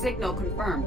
Signal confirmed.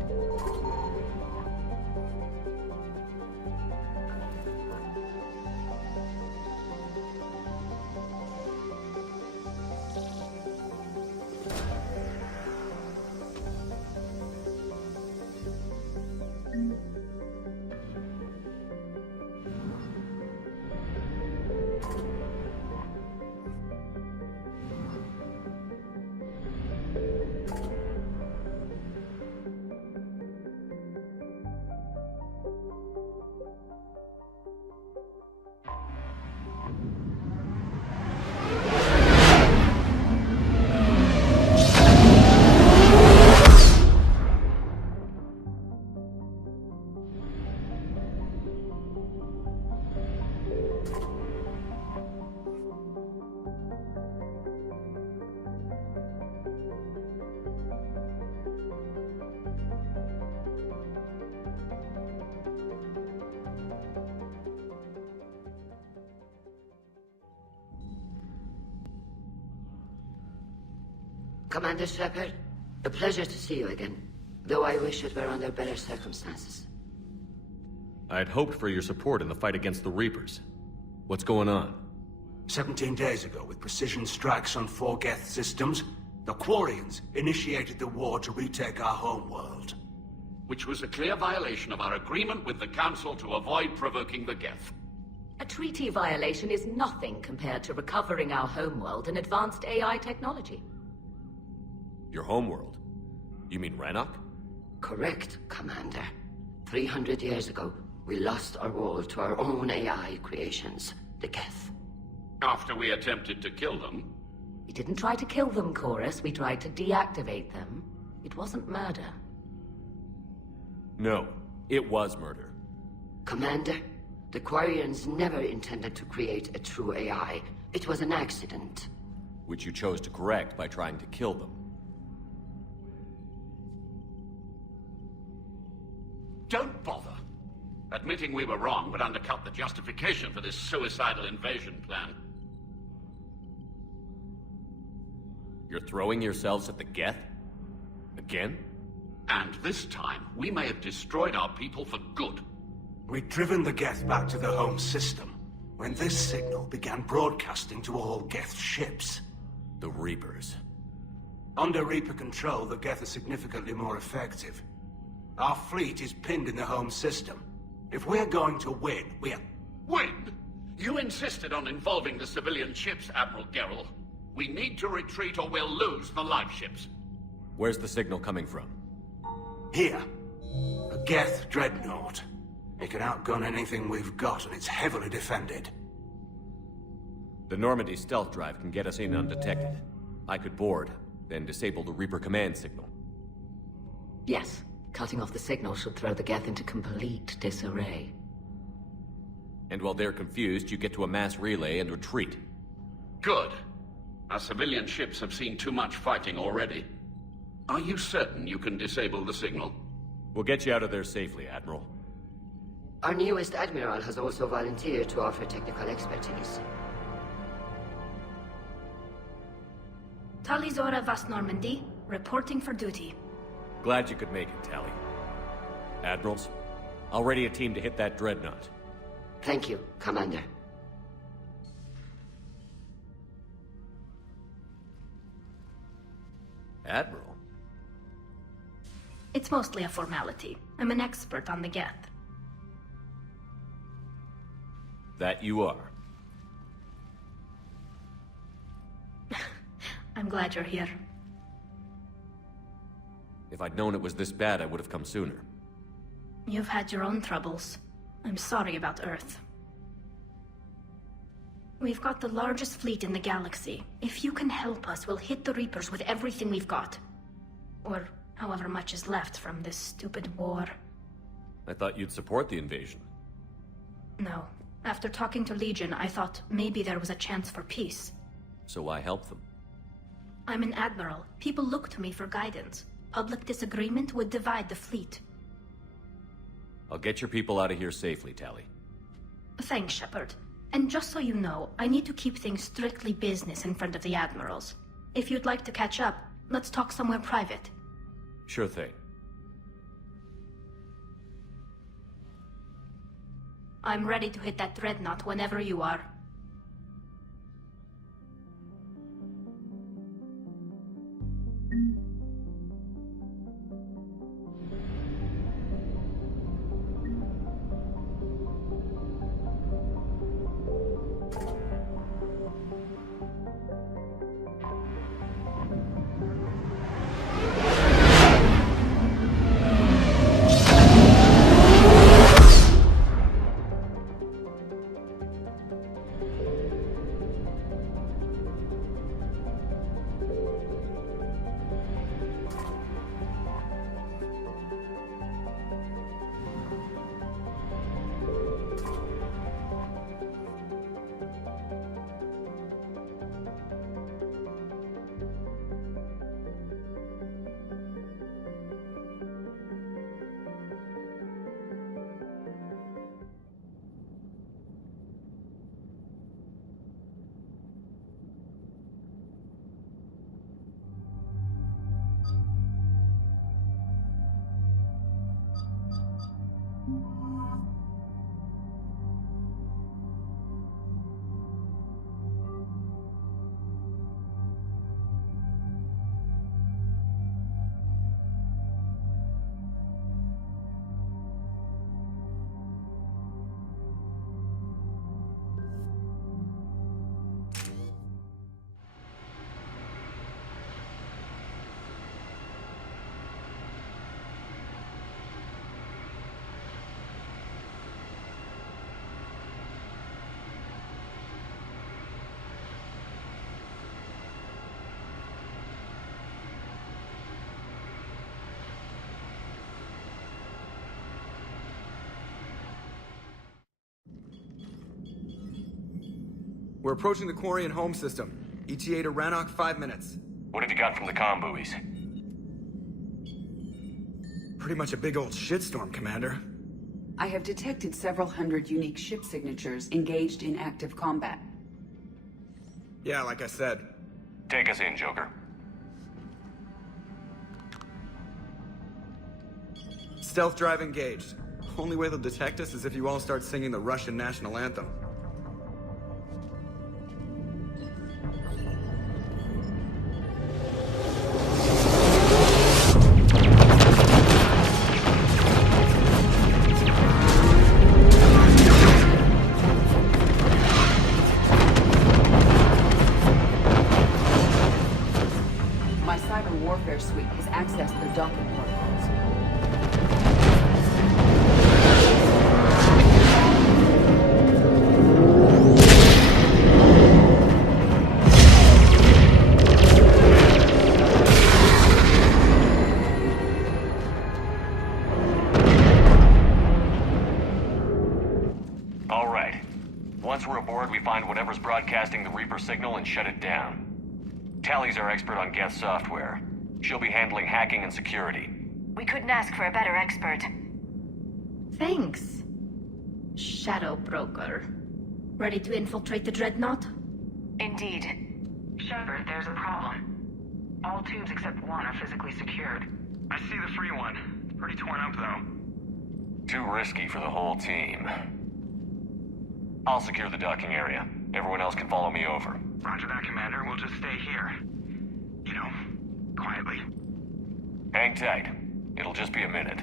Commander Shepard, a pleasure to see you again, though I wish it were under better circumstances. I had hoped for your support in the fight against the Reapers. What's going on? 17 days ago, with precision strikes on 4 Geth systems, the Quarians initiated the war to retake our homeworld. Which was a clear violation of our agreement with the Council to avoid provoking the Geth. A treaty violation is nothing compared to recovering our homeworld and advanced AI technology. Your homeworld? You mean Rannoch? Correct, Commander. 300 years ago, we lost our world to our own AI creations, the Geth. After we attempted to kill them? We didn't try to kill them, Chorus. We tried to deactivate them. It wasn't murder. No, it was murder. Commander, the Quarians never intended to create a true AI. It was an accident. Which you chose to correct by trying to kill them. Don't bother. Admitting we were wrong would undercut the justification for this suicidal invasion plan. You're throwing yourselves at the Geth? Again? And this time, we may have destroyed our people for good. We'd driven the Geth back to the home system, when this signal began broadcasting to all Geth ships. The Reapers. Under Reaper control, the Geth are significantly more effective. Our fleet is pinned in the home system. If we're going to win, we're... Win? You insisted on involving the civilian ships, Admiral Gerrel. We need to retreat or we'll lose the live ships. Where's the signal coming from? Here. A Geth Dreadnought. It can outgun anything we've got, and it's heavily defended. The Normandy stealth drive can get us in undetected. I could board, then disable the Reaper command signal. Yes. Cutting off the signal should throw the Geth into complete disarray. And while they're confused, you get to a mass relay and retreat. Good. Our civilian ships have seen too much fighting already. Are you certain you can disable the signal? We'll get you out of there safely, Admiral. Our newest Admiral has also volunteered to offer technical expertise. Talizora Vast Normandy, reporting for duty. Glad you could make it, Tally. Admirals, I'll ready a team to hit that Dreadnought. Thank you, Commander. Admiral? It's mostly a formality. I'm an expert on the Geth. That you are. I'm glad you're here. If I'd known it was this bad, I would have come sooner. You've had your own troubles. I'm sorry about Earth. We've got the largest fleet in the galaxy. If you can help us, we'll hit the Reapers with everything we've got. Or however much is left from this stupid war. I thought you'd support the invasion. No. After talking to Legion, I thought maybe there was a chance for peace. So why help them? I'm an admiral. People look to me for guidance. Public disagreement would divide the fleet. I'll get your people out of here safely, Tally. Thanks, Shepard. And just so you know, I need to keep things strictly business in front of the admirals. If you'd like to catch up, let's talk somewhere private. Sure thing. I'm ready to hit that Dreadnought whenever you are. We're approaching the Quarian home system. ETA to Rannoch, 5 minutes. What have you got from the comm buoys? Pretty much a big old shitstorm, Commander. I have detected several hundred unique ship signatures engaged in active combat. Yeah, like I said. Take us in, Joker. Stealth drive engaged. Only way they'll detect us is if you all start singing the Russian national anthem. My cyber warfare suite has accessed their docking protocols. All right. Once we're aboard, we find whatever's broadcasting the Reaper signal and shut it down. Tally's our expert on Geth software. She'll be handling hacking and security. We couldn't ask for a better expert. Thanks. Shadow Broker. Ready to infiltrate the Dreadnought? Indeed. Shepard, there's a problem. All tubes except one are physically secured. I see the free one. It's pretty torn up, though. Too risky for the whole team. I'll secure the docking area. Everyone else can follow me over. Roger that, Commander. We'll just stay here. You know, quietly. Hang tight. It'll just be a minute.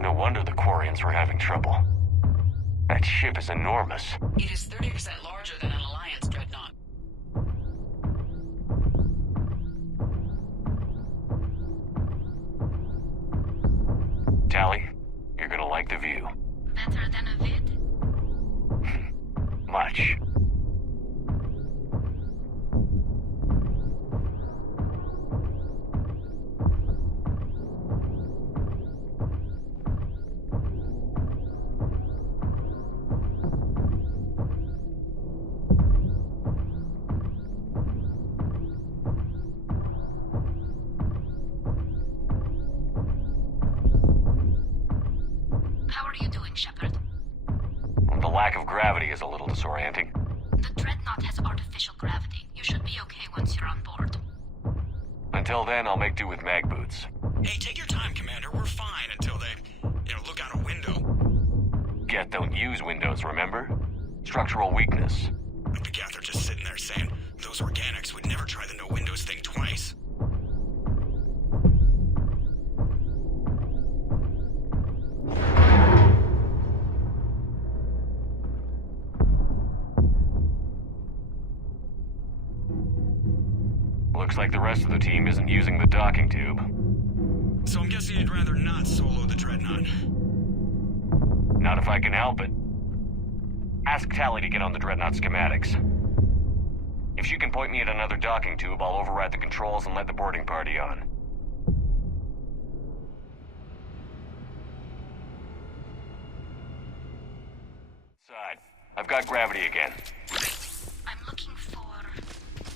No wonder the Quarians were having trouble. That ship is enormous. It is 30% larger than an Alliance Dreadnought. Tally, you're gonna like the view. Better than a vid? Much. How are you doing, Shepard? The lack of gravity is a little disorienting. The Dreadnought has artificial gravity. You should be okay once you're on board. Until then, I'll make do with mag boots. Hey, take your time, Commander. We're fine until they, look out a window. Geth don't use windows, remember? Structural weakness. The Geth are just sitting there saying those organics would never try the no windows thing twice. Looks like the rest of the team isn't using the docking tube. So I'm guessing you'd rather not solo the Dreadnought. Not if I can help it. Ask Tali to get on the Dreadnought schematics. If she can point me at another docking tube, I'll override the controls and let the boarding party on. Side. I've got gravity again. I'm looking for...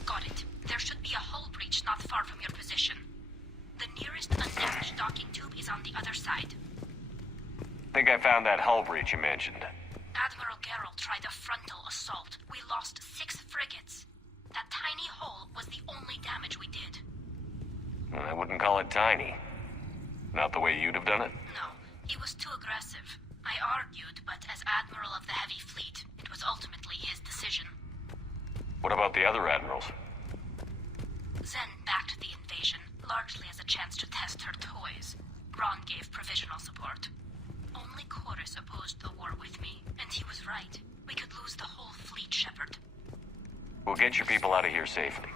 Got it. There should be a hull breach not far from your position. The nearest undamaged docking tube is on the other side. Think I found that hull breach you mentioned. Admiral Geralt tried a frontal assault. We lost 6 frigates. That tiny hole was the only damage we did. I wouldn't call it tiny. Not the way you'd have done it? No, he was too aggressive. I argued, but as Admiral of the Heavy Fleet, it was ultimately his decision. What about the other admirals? Zen backed the invasion, largely as a chance to test her toys. Ron gave provisional support. Only Chorus opposed the war with me, and he was right. We could lose the whole fleet, Shepard. We'll get your people out of here safely.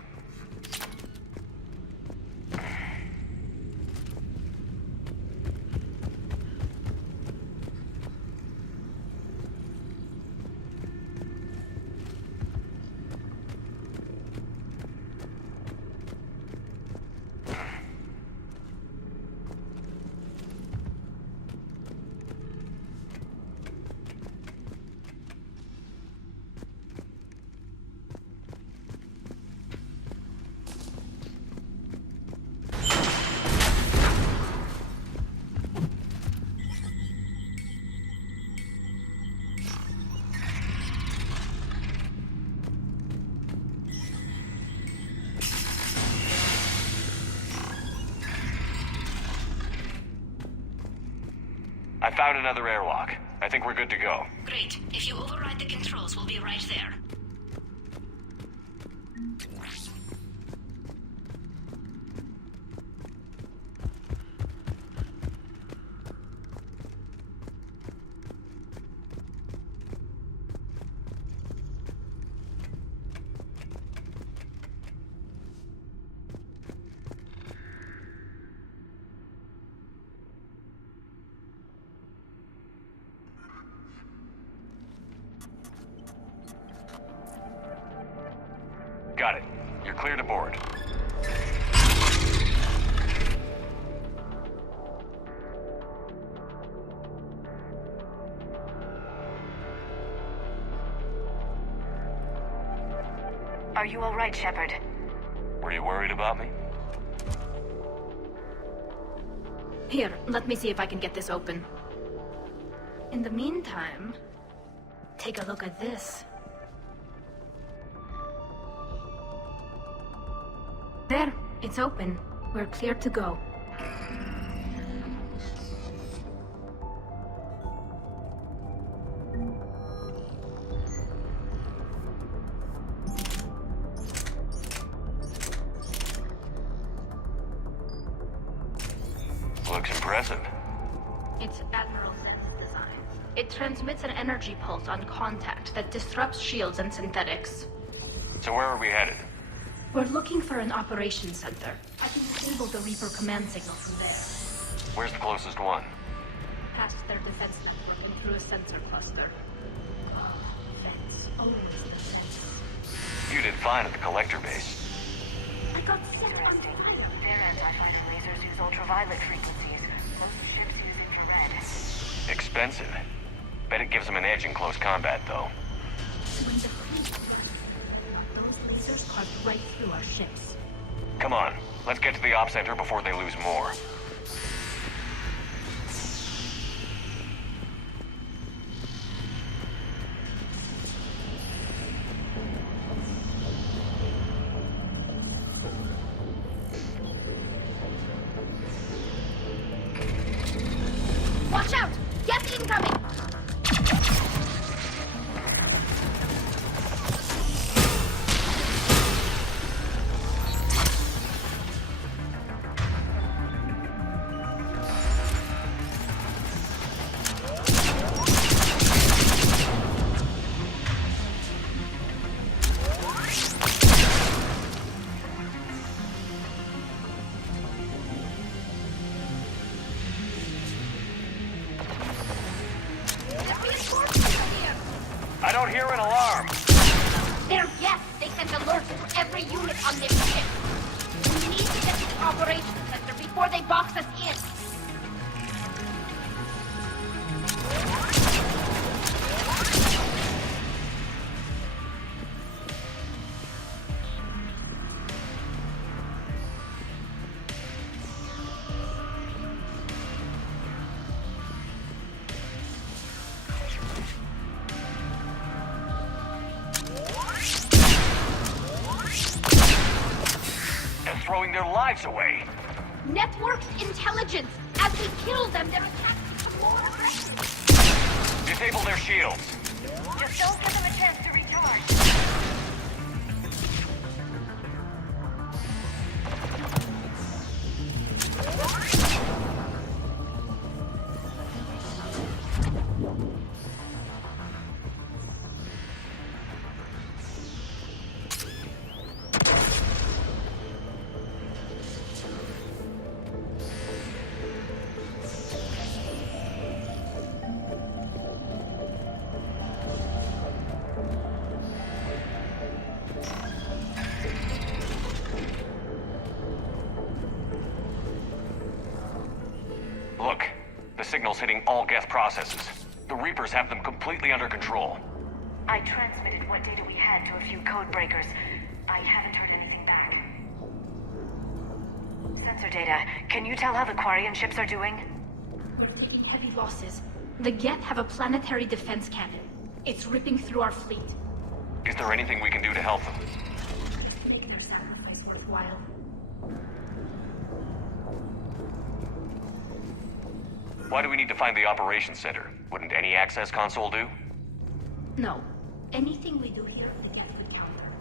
I found another airlock. I think we're good to go. Great. If you override the controls, we'll be right there. Got it. You're clear to board. Are you all right, Shepard? Were you worried about me? Here, let me see if I can get this open. In the meantime, take a look at this. There, it's open. We're clear to go. Looks impressive. It's Admiral Zen's design. It transmits an energy pulse on contact that disrupts shields and synthetics. So where are we headed? We're looking for an operations center. I can disable the Reaper command signal from there. Where's the closest one? Past their defense network and through a the sensor cluster. Vents, always the vents. You did fine at the collector base. I got sent on Interesting. Their anti-fighting lasers use ultraviolet frequencies. Most ships use infrared. Expensive. Bet it gives them an edge in close combat, though. when the fleet burst. Those lasers carved right through our ships. Come on, let's get to the op center before they lose more. Watch out! Geth incoming! I don't hear an alarm. They're Geth! They sent alerts to every unit on this ship! We need to get to the operations center before they box us in! They're throwing their lives away. Networked intelligence! As we kill them, their attacks become more aggressive! Disable their shields. Just don't give them a chance to recharge. Look, the signal's hitting all Geth processes. The Reapers have them completely under control. I transmitted what data we had to a few code breakers. I haven't heard anything back. Sensor data. Can you tell how the Quarian ships are doing? We're taking heavy losses. The Geth have a planetary defense cannon. It's ripping through our fleet. Is there anything we can do to help them? Making their sacrifice worthwhile. Why do we need to find the operations center? Wouldn't any access console do? No. Anything we do here, the Geth would counter.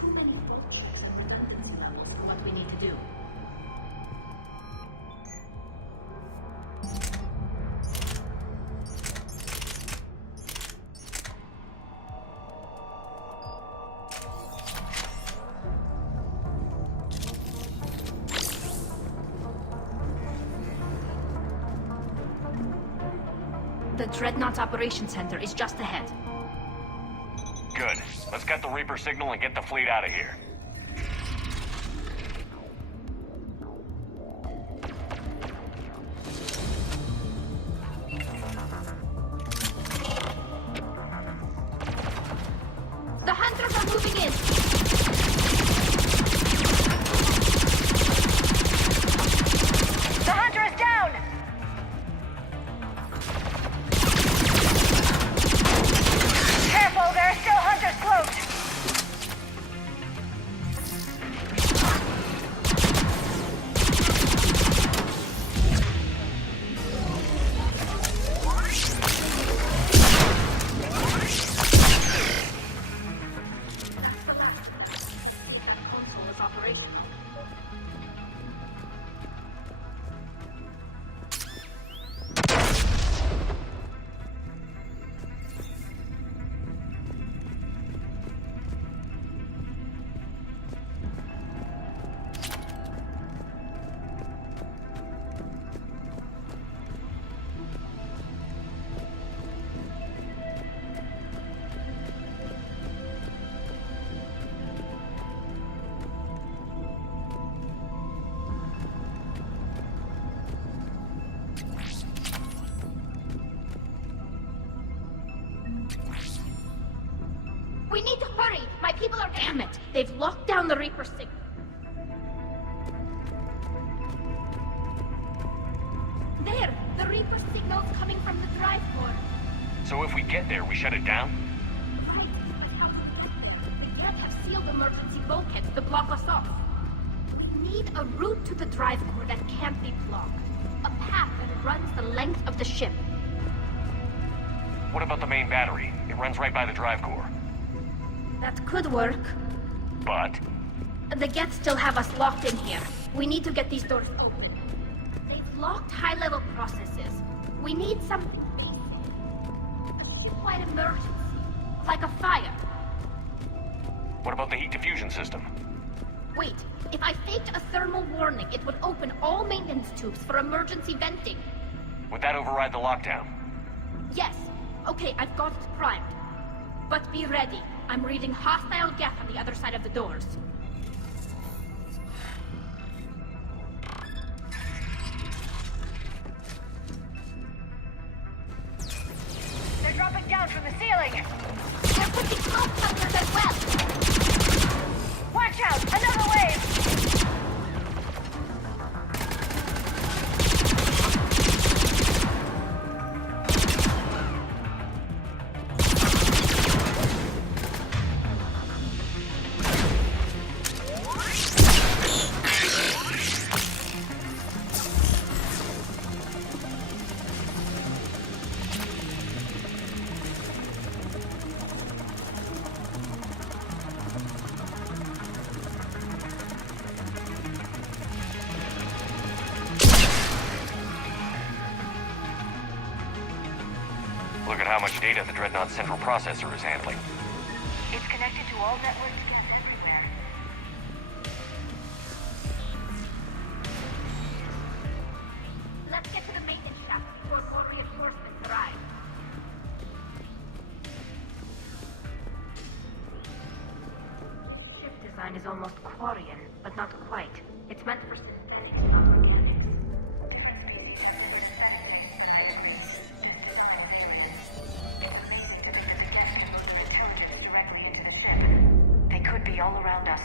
Too many vultures and redundancy levels for what we need to do. The Dreadnought Operations Center is just ahead. Good. Let's get the Reaper signal and get the fleet out of here. The hunters are moving in! The hunter is down! Careful, there are still hunters close! We need to hurry! My people are— Damn it! They've locked down the Reaper signal. There! The Reaper signal's coming from the drive core. So if we get there, we shut it down? Right, but how— The Geth have sealed emergency bulkheads to block us off. We need a route to the drive core that can't be blocked. A path that runs the length of the ship. What about the main battery? It runs right by the drive core. That could work. But? The Geth still have us locked in here. We need to get these doors open. They've locked high-level processes. We need something basic. A ship-wide emergency. Like a fire. What about the heat diffusion system? Wait, if I faked a thermal warning, it would open all maintenance tubes for emergency venting. Would that override the lockdown? Yes. Okay, I've got it primed. But be ready. I'm reading hostile Geth on the other side of the doors. They're dropping down from the ceiling! They're putting smoke clusters as well! Watch out! Another wave! Look at how much data the Dreadnought central processor is handling. It's connected to all network scans everywhere. Let's get to the maintenance shaft before more reinforcements arrive. Ship design is almost Quarian, but not quite. It's meant for synthetic, not organic. They could be all around us.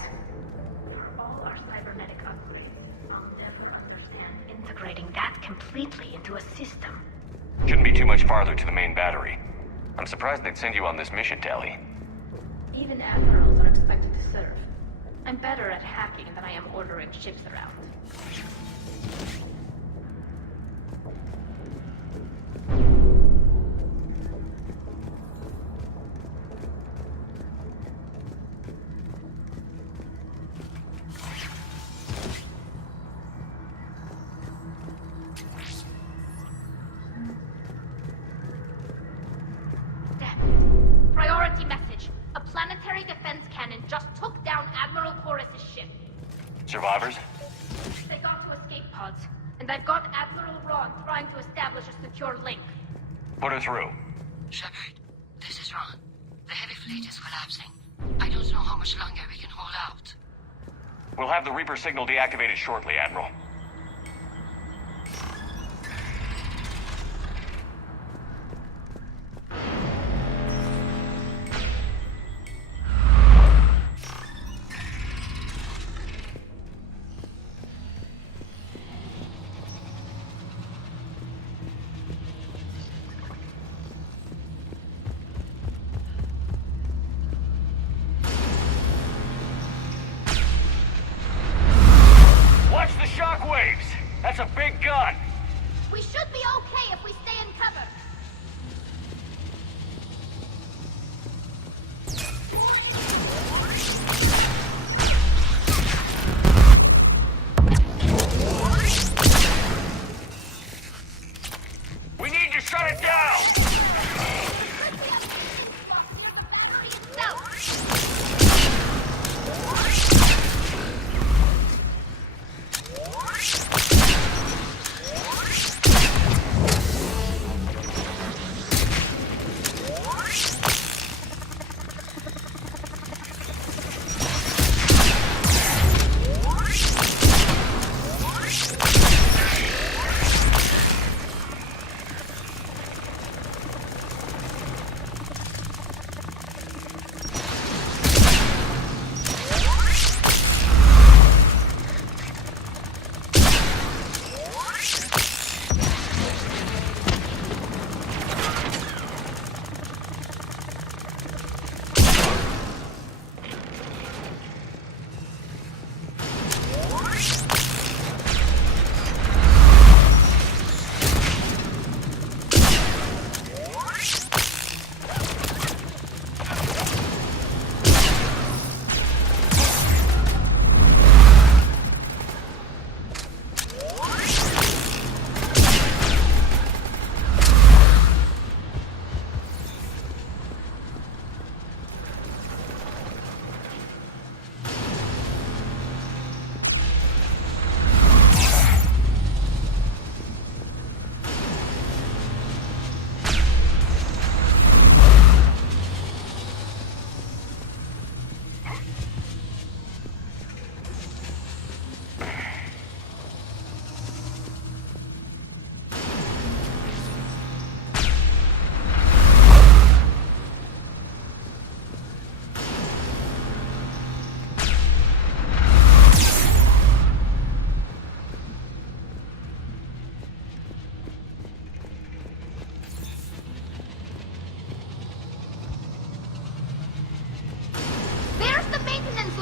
For all our cybernetic upgrades, I'll never understand integrating that completely into a system. Shouldn't be too much farther to the main battery. I'm surprised they'd send you on this mission, Tali. Even admirals are expected to serve. I'm better at hacking than I am ordering ships around. Priority message. A planetary defense cannon just took down Admiral Chorus's ship. Survivors? They got to escape pods, and I've got Admiral Ron trying to establish a secure link. Put her through. Shepard, this is Ron. The heavy fleet is collapsing. I don't know how much longer we can hold out. We'll have the Reaper signal deactivated shortly, Admiral. Watch the shock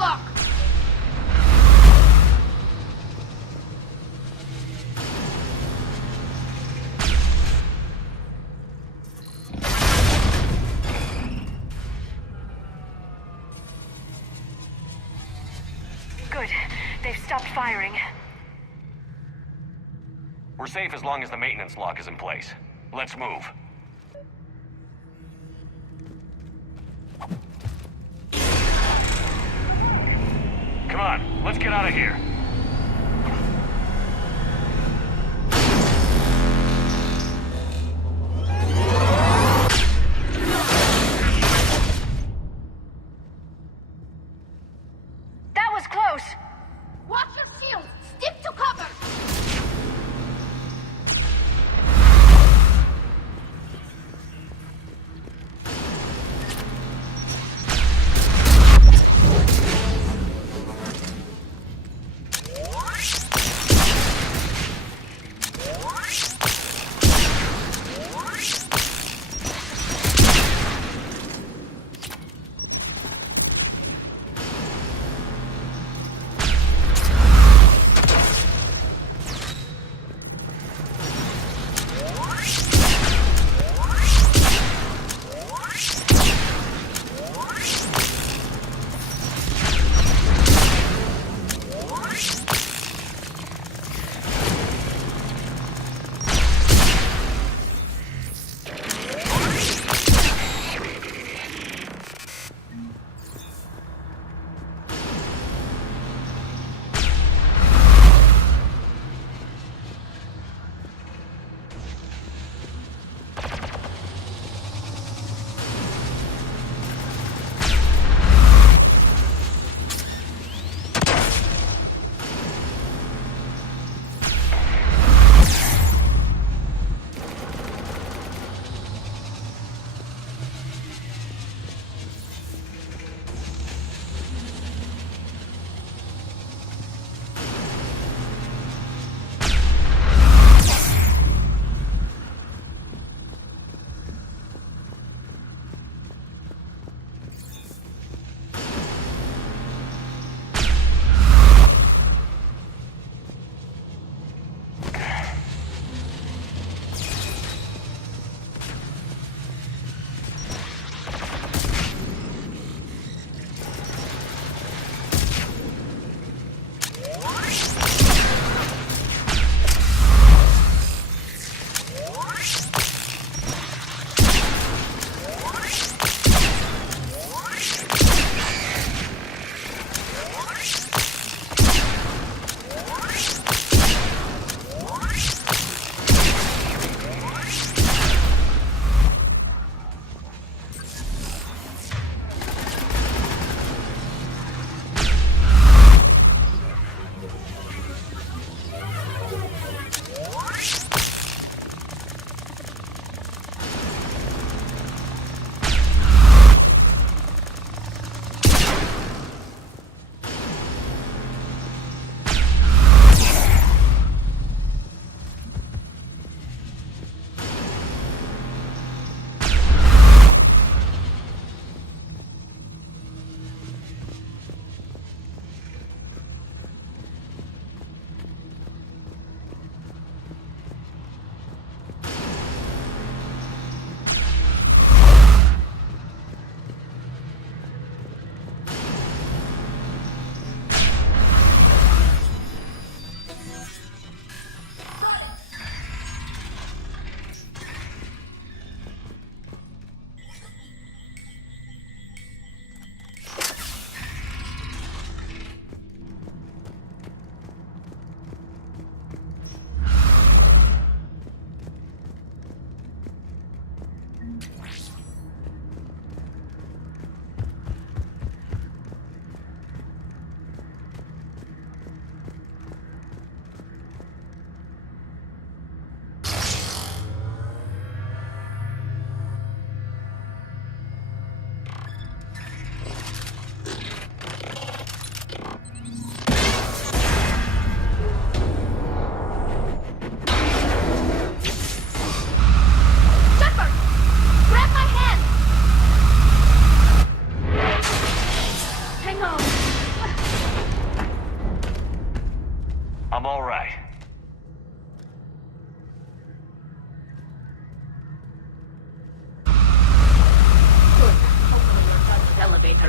lock! Good. They've stopped firing. We're safe as long as the maintenance lock is in place. Let's move. Come on, let's get out of here. That was close! Watch your shields! Stick to cover!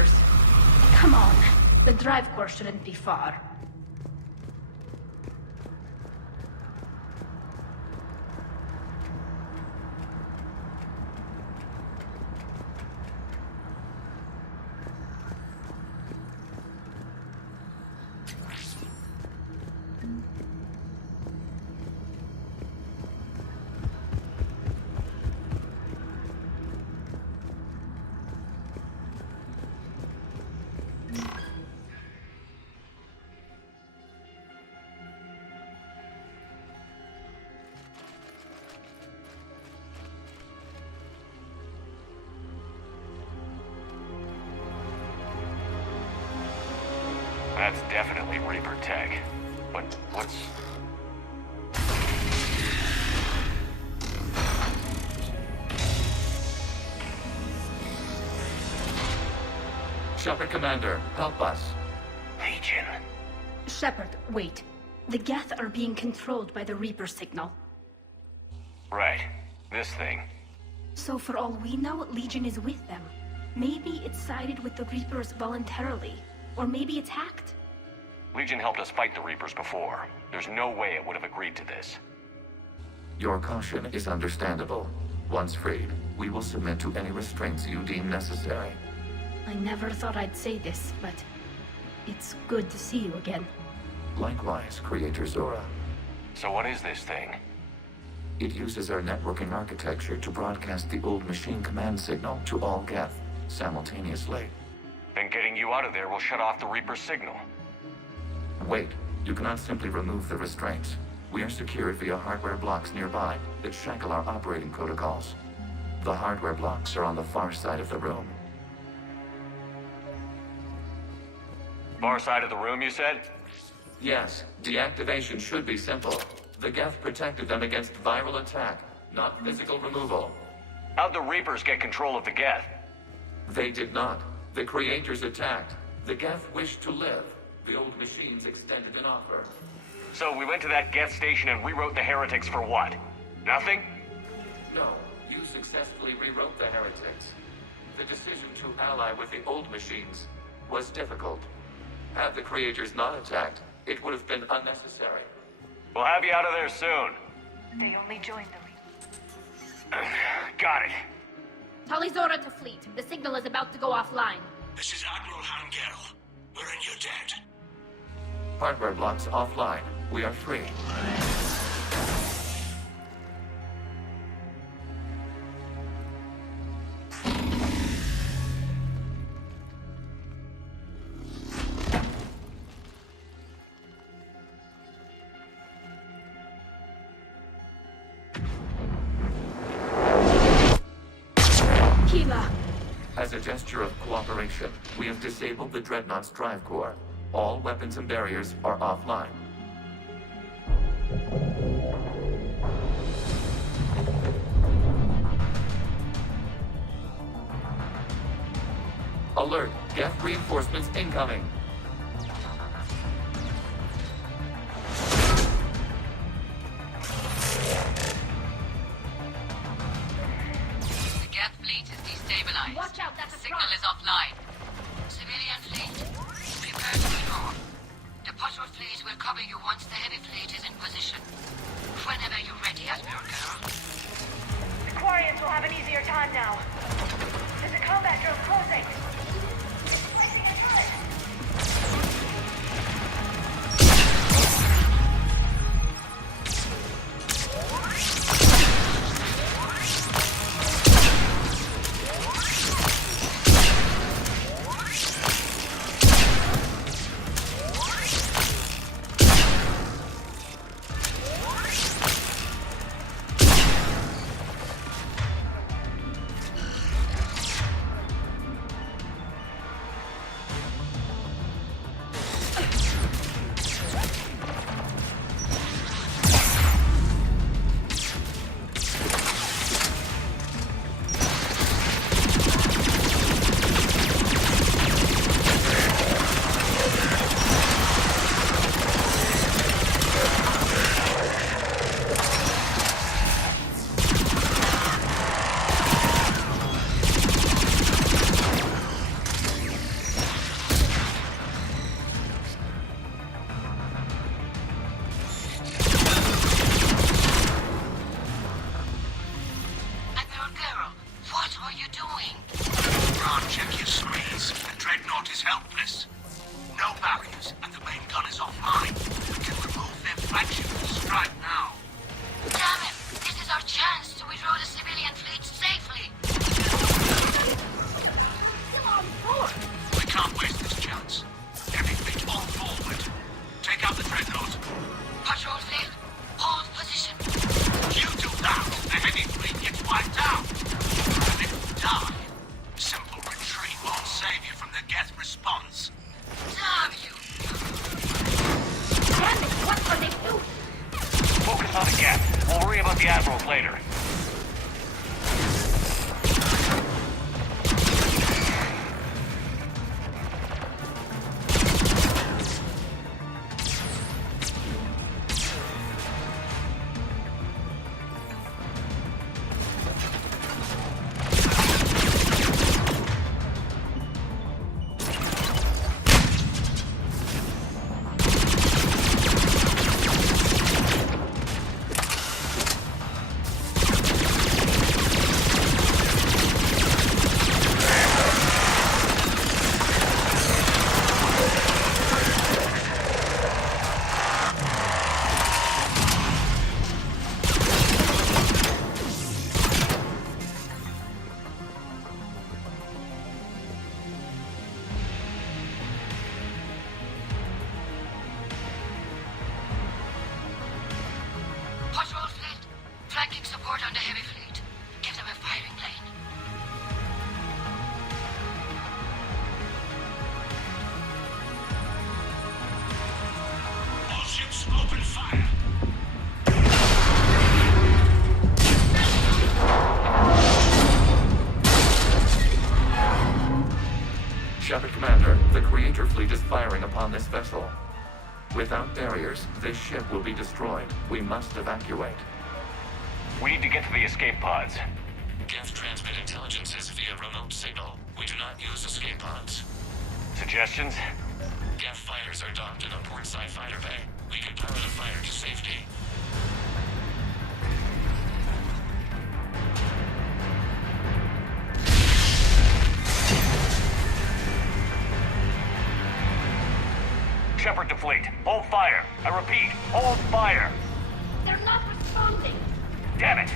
Reapers. Come on. The drive core shouldn't be far. That's definitely Reaper tech. But what's... Shepard Commander, help us. Legion? Shepard, wait. The Geth are being controlled by the Reaper signal. Right. This thing. So for all we know, Legion is with them. Maybe it sided with the Reapers voluntarily. Or maybe it's hacked. Legion helped us fight the Reapers before. There's no way it would have agreed to this. Your caution is understandable. Once freed, we will submit to any restraints you deem necessary. I never thought I'd say this, but it's good to see you again. Likewise, Creator Zora. So what is this thing? It uses our networking architecture to broadcast the old machine command signal to all Geth simultaneously. Then getting you out of there will shut off the Reaper signal. Wait, you cannot simply remove the restraints. We are secured via hardware blocks nearby that shackle our operating protocols. The hardware blocks are on the far side of the room. Far side of the room, you said? Yes, deactivation should be simple. The Geth protected them against viral attack, not physical removal. How'd the Reapers get control of the Geth? They did not. The Creators attacked. The Geth wished to live. The old machines extended an offer. So we went to that Geth station and rewrote the heretics for what? Nothing? No, you successfully rewrote the heretics. The decision to ally with the old machines was difficult. Had the Creators not attacked, it would have been unnecessary. We'll have you out of there soon. They only joined the Got it. Tali Zora to fleet. The signal is about to go offline. This is Admiral Hangel. We're in your debt. Hardware blocks offline. We are free. As a gesture of cooperation, we have disabled the Dreadnought's drive core. All weapons and barriers are offline. Alert! Geth reinforcements incoming! Watch out, that's a Signal is offline. Civilian fleet, prepare to withdraw. The patrol fleet will cover you once the heavy fleet is in position. Whenever you're ready, Admiral Girl. The Quarians will have an easier time now. There's a combat drone closing. doing? Ron, check your screens. The Dreadnought is helpless. No barriers, and the main gun is offline. We can remove their flagship with a strike now. Damn it! This is our chance to withdraw the civilian fleet safely. Come on board! We can't waste this chance. Heavy fleet on forward. Take out the Dreadnought. Patrol fleet, hold position. You do that, the heavy fleet gets wiped out. And if we die, simple retreat won't save you from the Geth response. Damn you! Damn it, what are they doing? Focus on the Geth. We'll worry about the admirals later. Patrol fleet, flanking support on the heavy fleet. Give them a firing lane. All ships open fire. Shepard Commander, the Creator fleet is firing upon this vessel. Without barriers, this ship will be destroyed. We must evacuate. We need to get to the escape pods. Geth transmit intelligences via remote signal. We do not use escape pods. Suggestions? Geth fighters are docked in a portside fighter bay. We can power the fire to safety. Shepard to fleet. Hold fire. I repeat, hold fire. They're not responding. Damn it.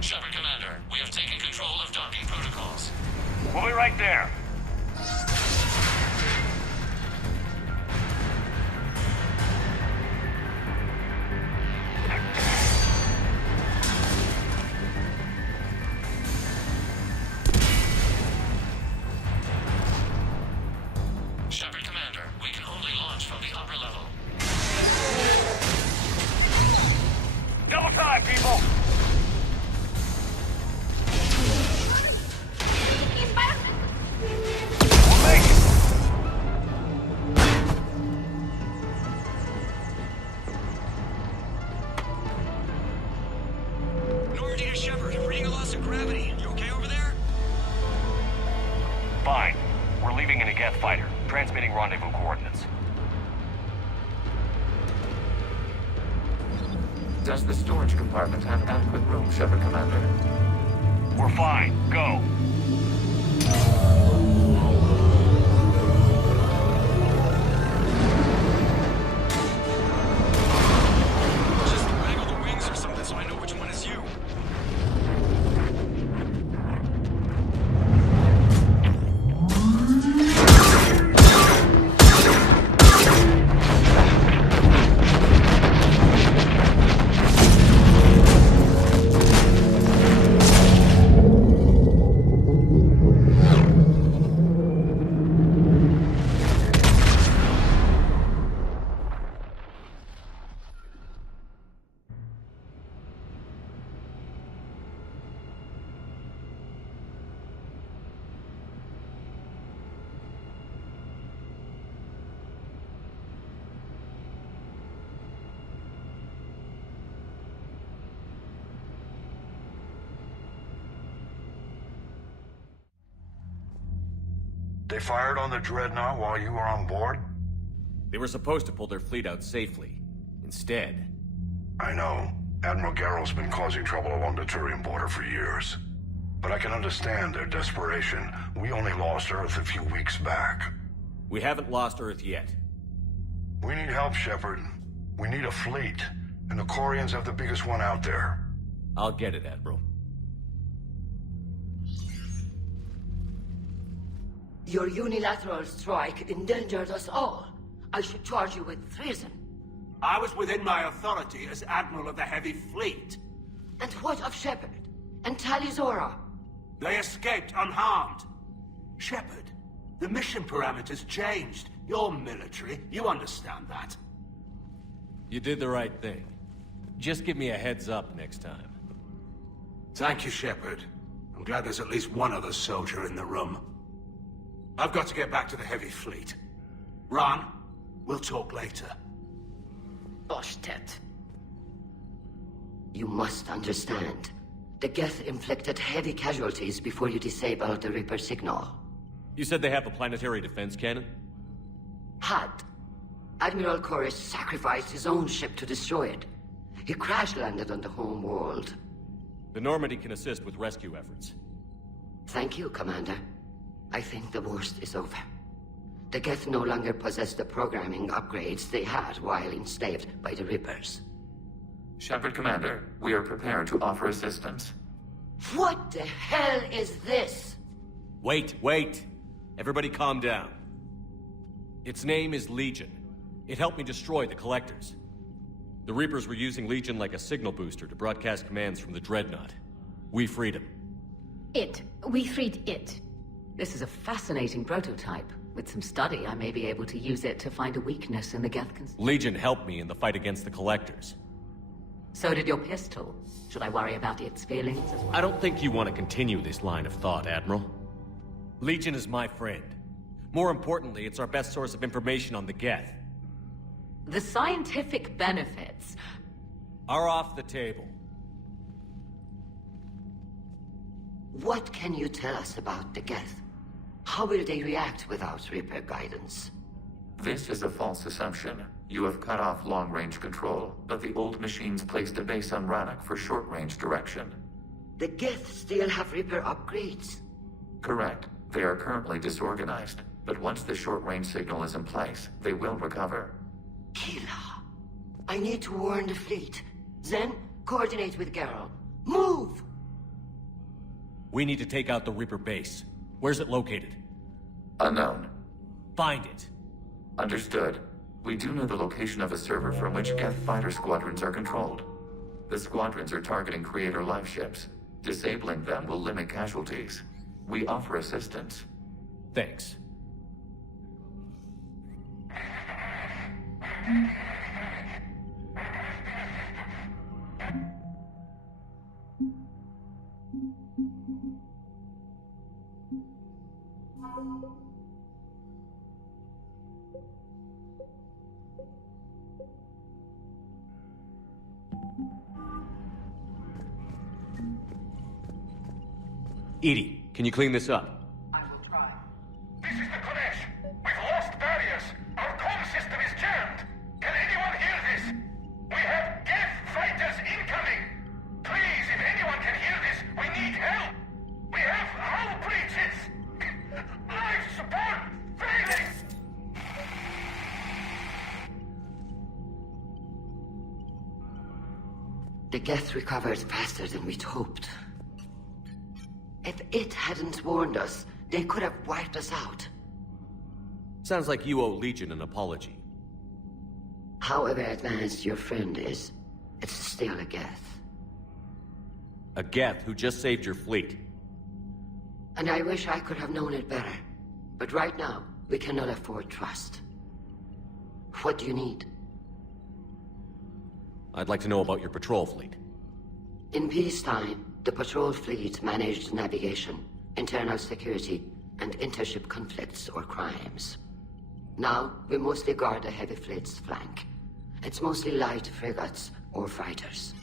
Shepard Commander, we have taken control of docking protocols. We'll be right there. Shepard Commander, we can only launch from the upper level. Double time, people. We'll make it. Normandy to Shepard, reading a loss of gravity. You okay over there? Fine. We're leaving in a Geth fighter. Transmitting rendezvous coordinates. Does the storage compartment have adequate room, Shepard Commander? We're fine. Go. Just waggle the wings or something so I know which one is you. They fired on the Dreadnought while you were on board? They were supposed to pull their fleet out safely. Instead... I know. Admiral Garrow's been causing trouble along the Turian border for years. but I can understand their desperation. We only lost Earth a few weeks back. We haven't lost Earth yet. We need help, Shepard. We need a fleet, and the Quarians have the biggest one out there. I'll get it, Admiral. Your unilateral strike endangered us all. I should charge you with treason. I was within my authority as Admiral of the Heavy Fleet. And what of Shepard? And Talizora? They escaped unharmed. Shepard, the mission parameters changed. You're military, you understand that. You did the right thing. Just give me a heads up next time. Thank you, Shepard. I'm glad there's at least one other soldier in the room. I've got to get back to the Heavy Fleet. Ron, we'll talk later. Oshtet. You must understand. The Geth inflicted heavy casualties before you disabled the Reaper signal. You said they have a planetary defense cannon? Had. Admiral Chorus sacrificed his own ship to destroy it. He crash-landed on the home world. The Normandy can assist with rescue efforts. Thank you, Commander. I think the worst is over. The Geth no longer possess the programming upgrades they had while enslaved by the Reapers. Shepard, Commander, we are prepared to offer assistance. What the hell is this? Wait. Everybody calm down. Its name is Legion. It helped me destroy the Collectors. The Reapers were using Legion like a signal booster to broadcast commands from the Dreadnought. We freed him. We freed it. This is a fascinating prototype. With some study, I may be able to use it to find a weakness in the Geth. Legion helped me in the fight against the Collectors. So did your pistol. Should I worry about its feelings as well? I don't think you want to continue this line of thought, Admiral. Legion is my friend. More importantly, it's our best source of information on the Geth. The scientific benefits are off the table. What can you tell us about the Geth? How will they react without Reaper guidance? This is a false assumption. You have cut off long-range control, but the old machines placed a base on Rannoch for short-range direction. The Geth still have Reaper upgrades? Correct. They are currently disorganized, but once the short-range signal is in place, they will recover. Kila, I need to warn the fleet. Then, coordinate with Geralt. Move! We need to take out the Reaper base. Where's it located? Unknown. Find it. Understood. We do know the location of a server from which Geth fighter squadrons are controlled. The squadrons are targeting Creator life ships. Disabling them will limit casualties. We offer assistance. Thanks. Edie, can you clean this up? I will try. This is the Kodesh. We've lost barriers. Our comm system is jammed. Can anyone hear this? We have Geth fighters incoming. Please, if anyone can hear this, we need help. We have hull breaches. Life support failing. The Geth recovered faster than we'd hoped. If it hadn't warned us, they could have wiped us out. Sounds like you owe Legion an apology. However advanced your friend is, it's still a Geth. A Geth who just saved your fleet. And I wish I could have known it better. But right now, we cannot afford trust. What do you need? I'd like to know about your patrol fleet. In peacetime, the patrol fleet managed navigation, internal security, and intership conflicts or crimes. Now, we mostly guard the heavy fleet's flank. It's mostly light frigates or fighters.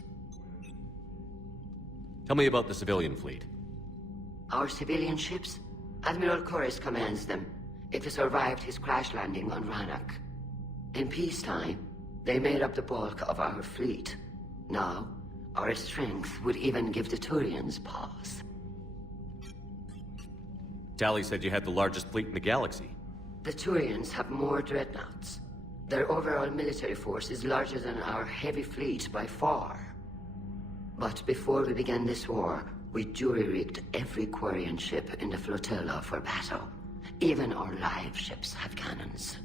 Tell me about the civilian fleet. Our civilian ships? Admiral Chorus commands them. It survived his crash landing on Rannoch. In peacetime, they made up the bulk of our fleet. Now, our strength would even give the Turians pause. Tali said you had the largest fleet in the galaxy. The Turians have more dreadnoughts. Their overall military force is larger than our heavy fleet by far. But before we began this war, we jury-rigged every Quarian ship in the flotilla for battle. Even our live ships have cannons.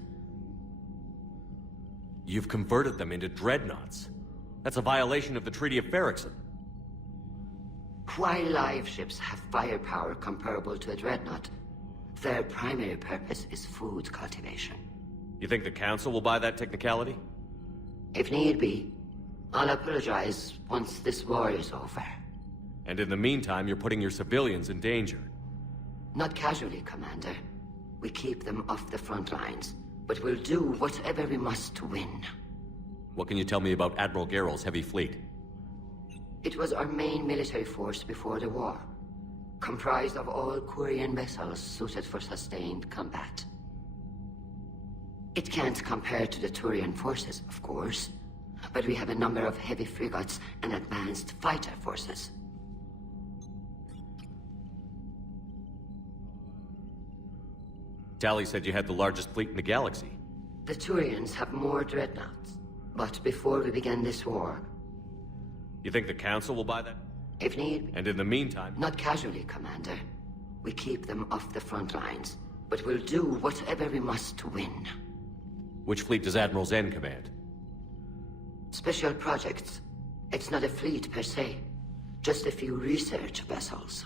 You've converted them into dreadnoughts. That's a violation of the Treaty of Ferrixon. While live ships have firepower comparable to a dreadnought, their primary purpose is food cultivation. You think the Council will buy that technicality? If need be, I'll apologize once this war is over. And in the meantime, you're putting your civilians in danger. Not casually, Commander. We keep them off the front lines, but we'll do whatever we must to win. What can you tell me about Admiral Geral's heavy fleet? It was our main military force before the war, comprised of all Quarian vessels suited for sustained combat. It can't compare to the Turian forces, of course, but we have a number of heavy frigates and advanced fighter forces. Tali said you had the largest fleet in the galaxy. The Turians have more dreadnoughts, but before we began this war... You think the Council will buy that? If need... And in the meantime... Not casually, Commander. We keep them off the front lines, but we'll do whatever we must to win. Which fleet does Admiral Zen command? Special projects. It's not a fleet per se, just a few research vessels.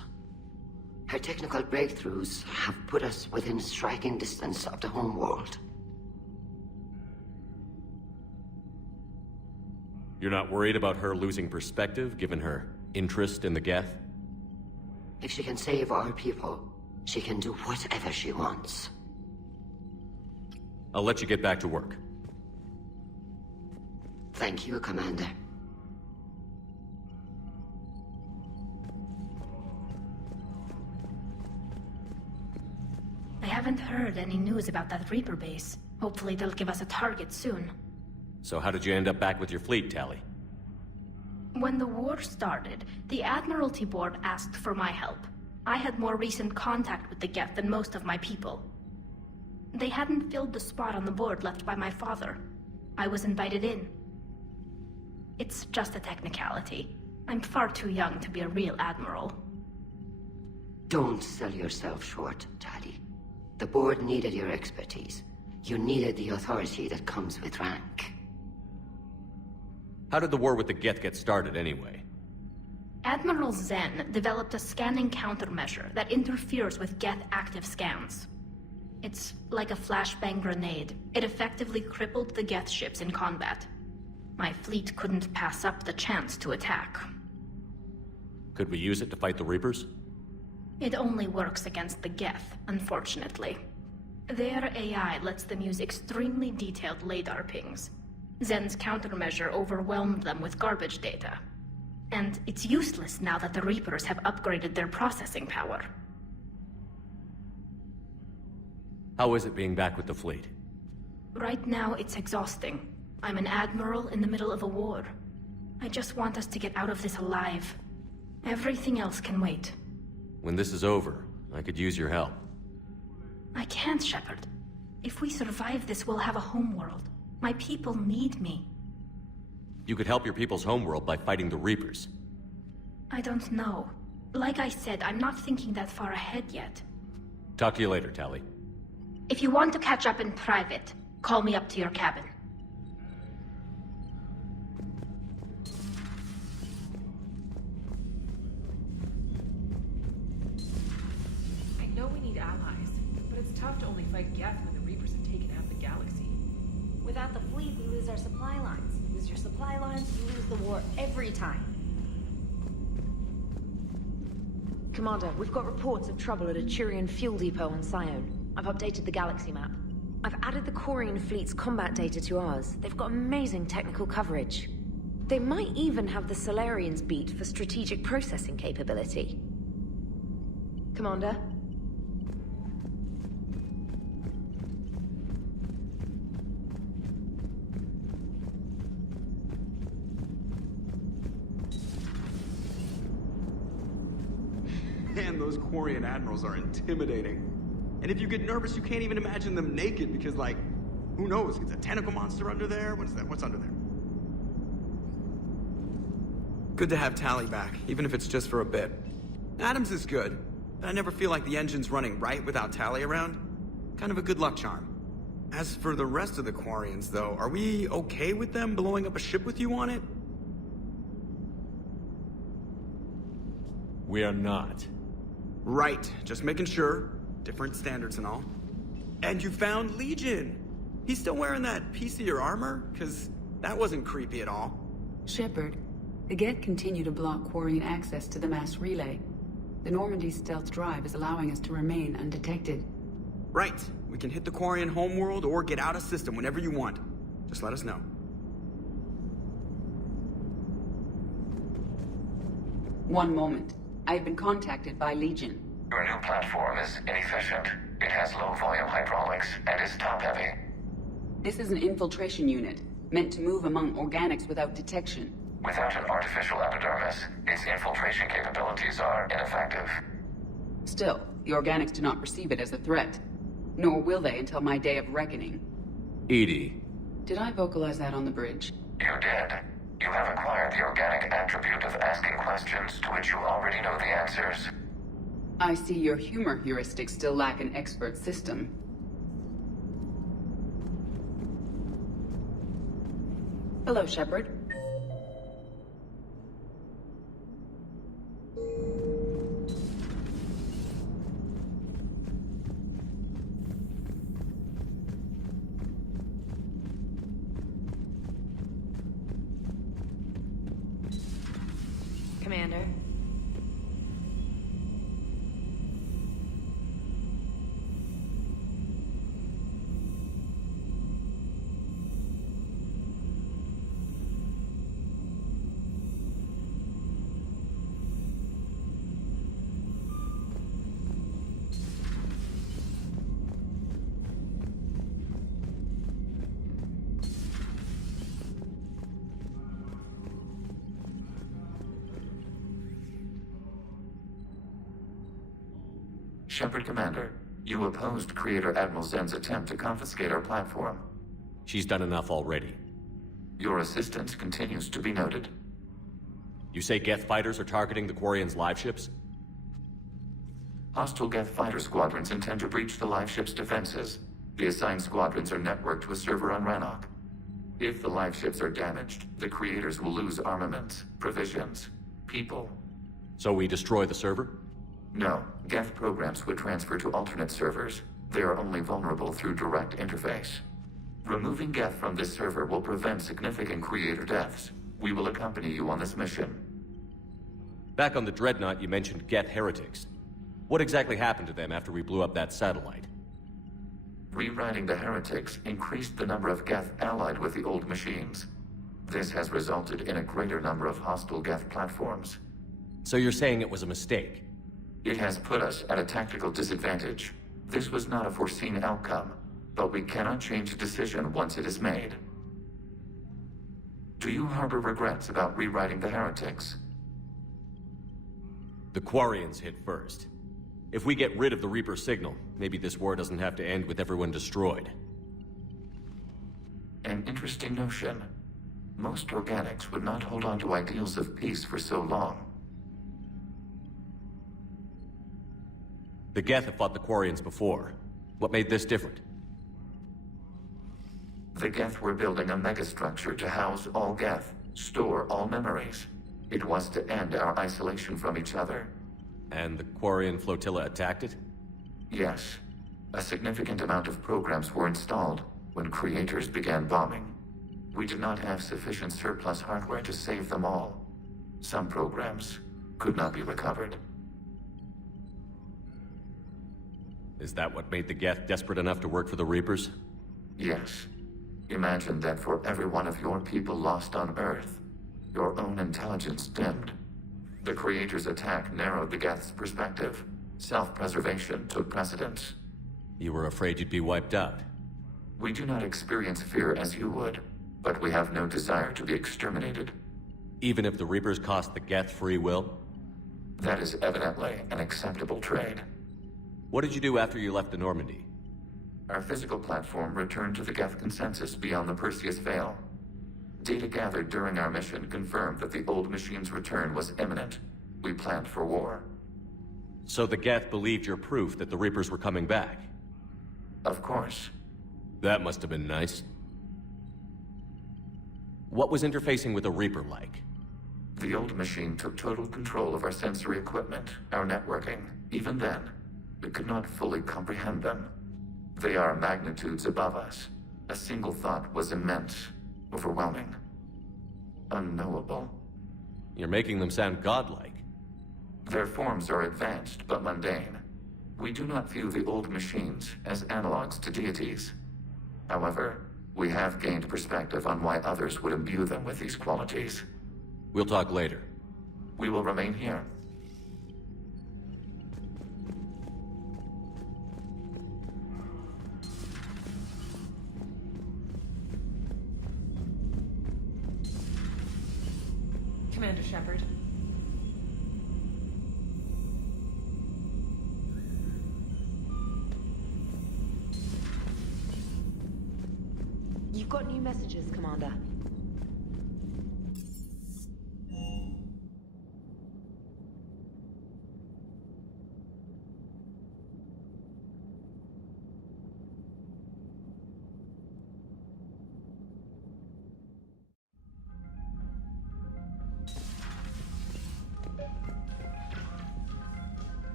Her technical breakthroughs have put us within striking distance of the homeworld. You're not worried about her losing perspective, given her interest in the Geth? If she can save our people, she can do whatever she wants. I'll let you get back to work. Thank you, Commander. I haven't heard any news about that Reaper base. Hopefully they'll give us a target soon. So how did you end up back with your fleet, Tali? When the war started, the Admiralty Board asked for my help. I had more recent contact with the Geth than most of my people. They hadn't filled the spot on the board left by my father. I was invited in. It's just a technicality. I'm far too young to be a real admiral. Don't sell yourself short, Tali. The board needed your expertise. You needed the authority that comes with rank. How did the war with the Geth get started, anyway? Admiral Zen developed a scanning countermeasure that interferes with Geth active scans. It's like a flashbang grenade. It effectively crippled the Geth ships in combat. My fleet couldn't pass up the chance to attack. Could we use it to fight the Reapers? It only works against the Geth, unfortunately. Their AI lets them use extremely detailed LOADOUT pings. Zen's countermeasure overwhelmed them with garbage data. And it's useless now that the Reapers have upgraded their processing power. How is it being back with the fleet? Right now, it's exhausting. I'm an admiral in the middle of a war. I just want us to get out of this alive. Everything else can wait. When this is over, I could use your help. I can't, Shepard. If we survive this, we'll have a homeworld. My people need me. You could help your people's homeworld by fighting the Reapers. I don't know. Like I said, I'm not thinking that far ahead yet. Talk to you later, Tali. If you want to catch up in private, call me up to your cabin. I know we need allies, but it's tough to only fight Geth when the Reapers have taken half the galaxy. Without the fleet, we lose our supply lines. Lose your supply lines, you lose the war every time. Commander, we've got reports of trouble at a Turian fuel depot on Sione. I've updated the galaxy map. I've added the Quarian fleet's combat data to ours. They've got amazing technical coverage. They might even have the Solarians beat for strategic processing capability. Commander? Man, those Quarian admirals are intimidating. And if you get nervous, you can't even imagine them naked because, like, who knows? Is a tentacle monster under there? What is that? What's under there? Good to have Tally back, even if it's just for a bit. Adams is good, but I never feel like the engine's running right without Tally around. Kind of a good luck charm. As for the rest of the Quarians, though, are we okay with them blowing up a ship with you on it? We are not. Right, just making sure. Different standards and all. And you found Legion! He's still wearing that piece of your armor? Cause that wasn't creepy at all. Shepard, the Geth continue to block Quarian access to the mass relay. The Normandy's stealth drive is allowing us to remain undetected. Right. We can hit the Quarian homeworld or get out of system whenever you want. Just let us know. One moment. I have been contacted by Legion. Your new platform is inefficient. It has low-volume hydraulics and is top-heavy. This is an infiltration unit, meant to move among organics without detection. Without an artificial epidermis, its infiltration capabilities are ineffective. Still, the organics do not perceive it as a threat. Nor will they until my day of reckoning. Edie. Did I vocalize that on the bridge? You did. You have acquired the organic attribute of asking questions to which you already know the answers. I see your humor heuristics still lack an expert system. Hello, Shepard. Commander. Shepard Commander, you opposed Creator Admiral Zen's attempt to confiscate our platform. She's done enough already. Your assistance continues to be noted. You say Geth fighters are targeting the Quarians' live ships? Hostile Geth fighter squadrons intend to breach the live ship's defenses. The assigned squadrons are networked to a server on Rannoch. If the live ships are damaged, the Creators will lose armaments, provisions, people. So we destroy the server? No, Geth programs would transfer to alternate servers. They are only vulnerable through direct interface. Removing Geth from this server will prevent significant Creator deaths. We will accompany you on this mission. Back on the Dreadnought, you mentioned Geth heretics. What exactly happened to them after we blew up that satellite? Rewriting the heretics increased the number of Geth allied with the old machines. This has resulted in a greater number of hostile Geth platforms. So you're saying it was a mistake? It has put us at a tactical disadvantage. This was not a foreseen outcome, but we cannot change a decision once it is made. Do you harbor regrets about rewriting the heretics? The Quarians hit first. If we get rid of the Reaper signal, maybe this war doesn't have to end with everyone destroyed. An interesting notion. Most organics would not hold on to ideals of peace for so long. The Geth have fought the Quarians before. What made this different? The Geth were building a megastructure to house all Geth, store all memories. It was to end our isolation from each other. And the Quarian flotilla attacked it? Yes. A significant amount of programs were installed when Creators began bombing. We did not have sufficient surplus hardware to save them all. Some programs could not be recovered. Is that what made the Geth desperate enough to work for the Reapers? Yes. Imagine that for every one of your people lost on Earth, your own intelligence dimmed. The Creator's attack narrowed the Geth's perspective. Self-preservation took precedence. You were afraid you'd be wiped out. We do not experience fear as you would, but we have no desire to be exterminated. Even if the Reapers cost the Geth free will? That is evidently an acceptable trade. What did you do after you left the Normandy? Our physical platform returned to the Geth consensus beyond the Perseus Vail. Data gathered during our mission confirmed that the old machine's return was imminent. We planned for war. So the Geth believed your proof that the Reapers were coming back? Of course. That must have been nice. What was interfacing with a Reaper like? The old machine took total control of our sensory equipment, our networking. Even then, we could not fully comprehend them. They are magnitudes above us. A single thought was immense, overwhelming, unknowable. You're making them sound godlike. Their forms are advanced but mundane. We do not view the old machines as analogs to deities. However, we have gained perspective on why others would imbue them with these qualities. We'll talk later. We will remain here. Commander Shepard. You've got new messages, Commander.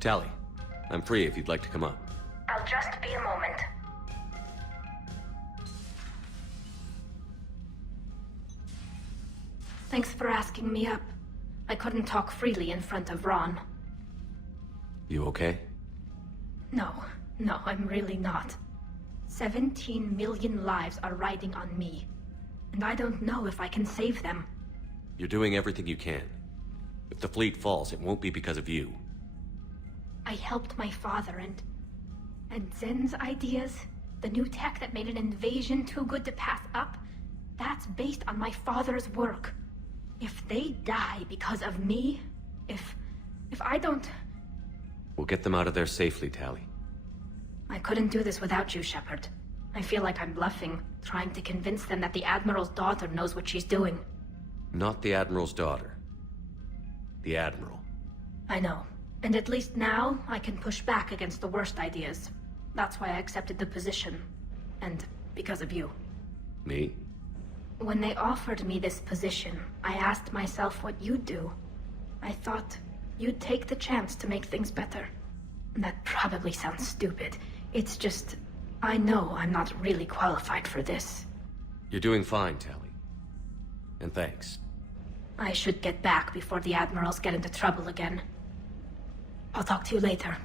Tally, I'm free if you'd like to come up. I'll just be a moment. Thanks for asking me up. I couldn't talk freely in front of Ron. You okay? No, I'm really not. 17 million lives are riding on me. And I don't know if I can save them. You're doing everything you can. If the fleet falls, it won't be because of you. I helped my father and Zen's ideas, the new tech that made an invasion too good to pass up, that's based on my father's work. If they die because of me, if I don't... We'll get them out of there safely, Tally. I couldn't do this without you, Shepard. I feel like I'm bluffing, trying to convince them that the Admiral's daughter knows what she's doing. Not the Admiral's daughter. The Admiral. I know. And at least now, I can push back against the worst ideas. That's why I accepted the position. And because of you. Me? When they offered me this position, I asked myself what you'd do. I thought you'd take the chance to make things better. That probably sounds stupid. It's just, I know I'm not really qualified for this. You're doing fine, Tally. And thanks. I should get back before the Admirals get into trouble again. I'll talk to you later.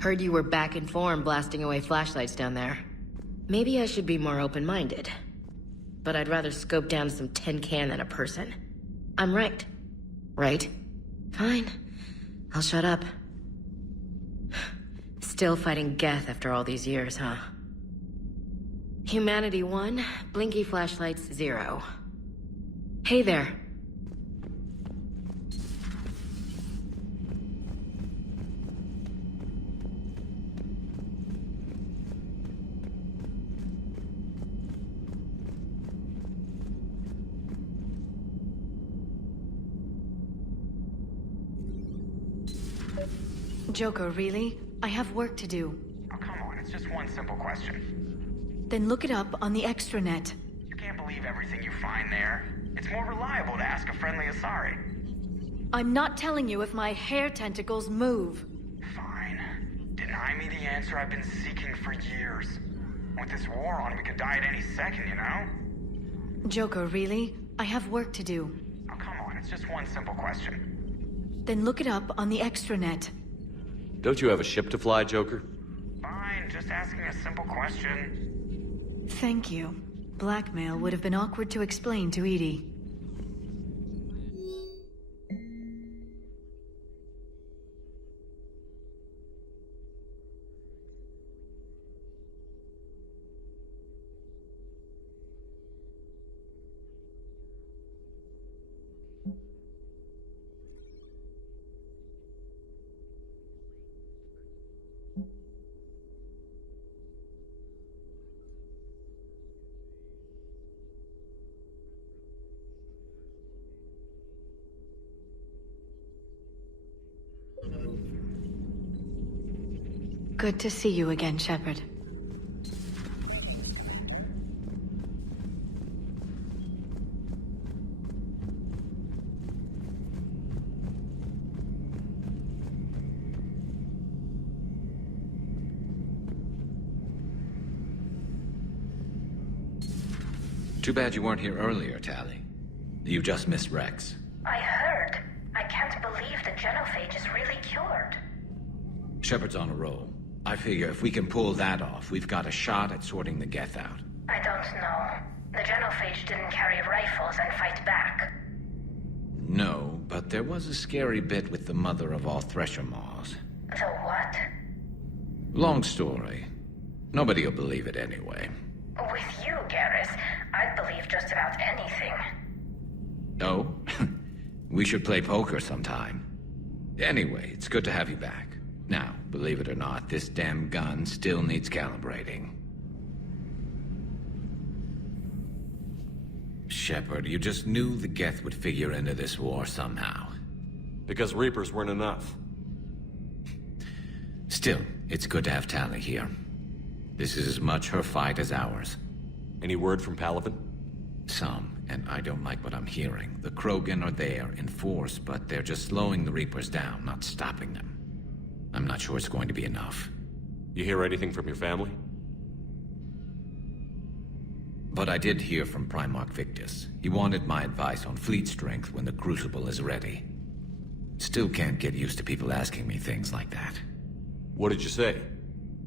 Heard you were back in form blasting away flashlights down there. Maybe I should be more open-minded. But I'd rather scope down some tin can than a person. I'm right. Right? Fine. I'll shut up. Still fighting Geth after all these years, huh? Humanity 1, blinky flashlights 0. Hey there. Joker, really? I have work to do. Oh, come on, it's just one simple question. Then look it up on the extranet. You can't believe everything you find there. It's more reliable to ask a friendly Asari. I'm not telling you if my hair tentacles move. Fine. Deny me the answer I've been seeking for years. With this war on, we could die at any second, you know? Joker, really? I have work to do. Oh, come on, it's just one simple question. Then look it up on the extranet. Don't you have a ship to fly, Joker? Fine, just asking a simple question. Thank you. Blackmail would have been awkward to explain to Edie. Good to see you again, Shepard. Too bad you weren't here earlier, Tali. You just missed Rex. I heard. I can't believe the genophage is really cured. Shepard's on a roll. I figure if we can pull that off, we've got a shot at sorting the Geth out. I don't know. The genophage didn't carry rifles and fight back. No, but there was a scary bit with the mother of all Thresher Maws. The what? Long story. Nobody'll believe it anyway. With you, Garrus, I'd believe just about anything. Oh? We should play poker sometime. Anyway, it's good to have you back. Now, believe it or not, this damn gun still needs calibrating. Shepard, you just knew the Geth would figure into this war somehow. Because Reapers weren't enough. Still, it's good to have Tali here. This is as much her fight as ours. Any word from Palaven? Some, and I don't like what I'm hearing. The Krogan are there in force, but they're just slowing the Reapers down, not stopping them. I'm not sure it's going to be enough. You hear anything from your family? But I did hear from Primarch Victus. He wanted my advice on fleet strength when the Crucible is ready. Still can't get used to people asking me things like that. What did you say?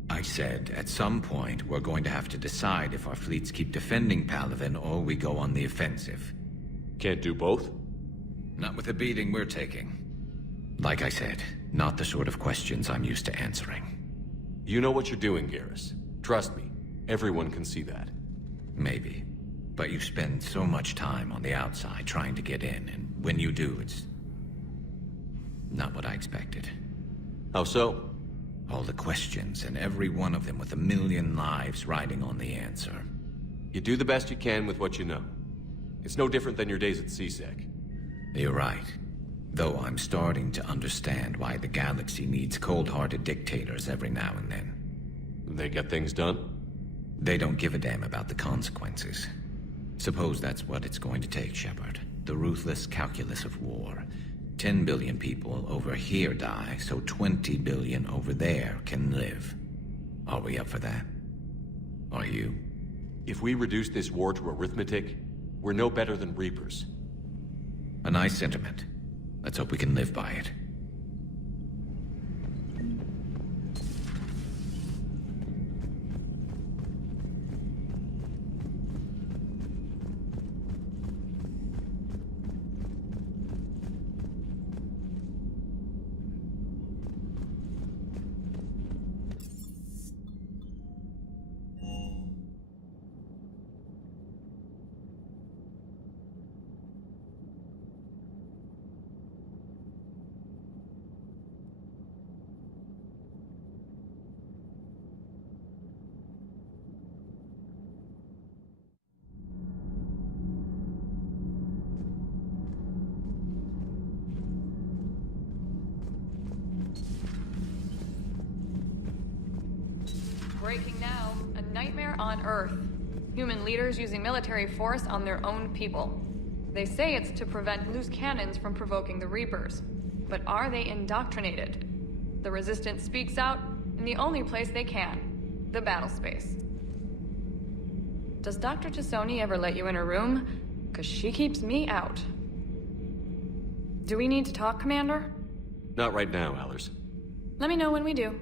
I said, at some point, we're going to have to decide if our fleets keep defending Palaven or we go on the offensive. Can't do both? Not with the beating we're taking. Like I said, not the sort of questions I'm used to answering. You know what you're doing, Garrus. Trust me, everyone can see that. Maybe. But you spend so much time on the outside trying to get in, and when you do, it's not what I expected. How so? All the questions, and every one of them with 1,000,000 lives riding on the answer. You do the best you can with what you know. It's no different than your days at CSEC. You're right. Though I'm starting to understand why the galaxy needs cold-hearted dictators every now and then. They get things done? They don't give a damn about the consequences. Suppose that's what it's going to take, Shepard. The ruthless calculus of war. 10 billion people over here die, so 20 billion over there can live. Are we up for that? Are you? If we reduce this war to arithmetic, we're no better than Reapers. A nice sentiment. Let's hope we can live by it. breaking now. A nightmare on Earth. Human leaders using military force on their own people. They say it's to prevent loose cannons from provoking the Reapers. But are they indoctrinated? The Resistance speaks out in the only place they can. The battle space. Does Dr. Tassoni ever let you in her room? 'Cause she keeps me out. Do we need to talk, Commander? Not right now, Allers. Let me know when we do.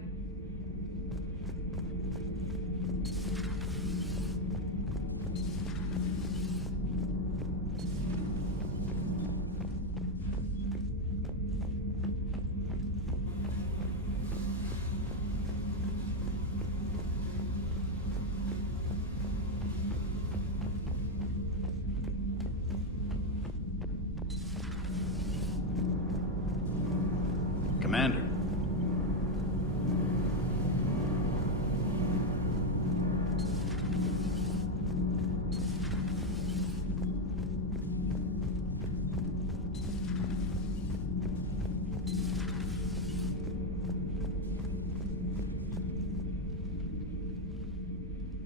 Commander.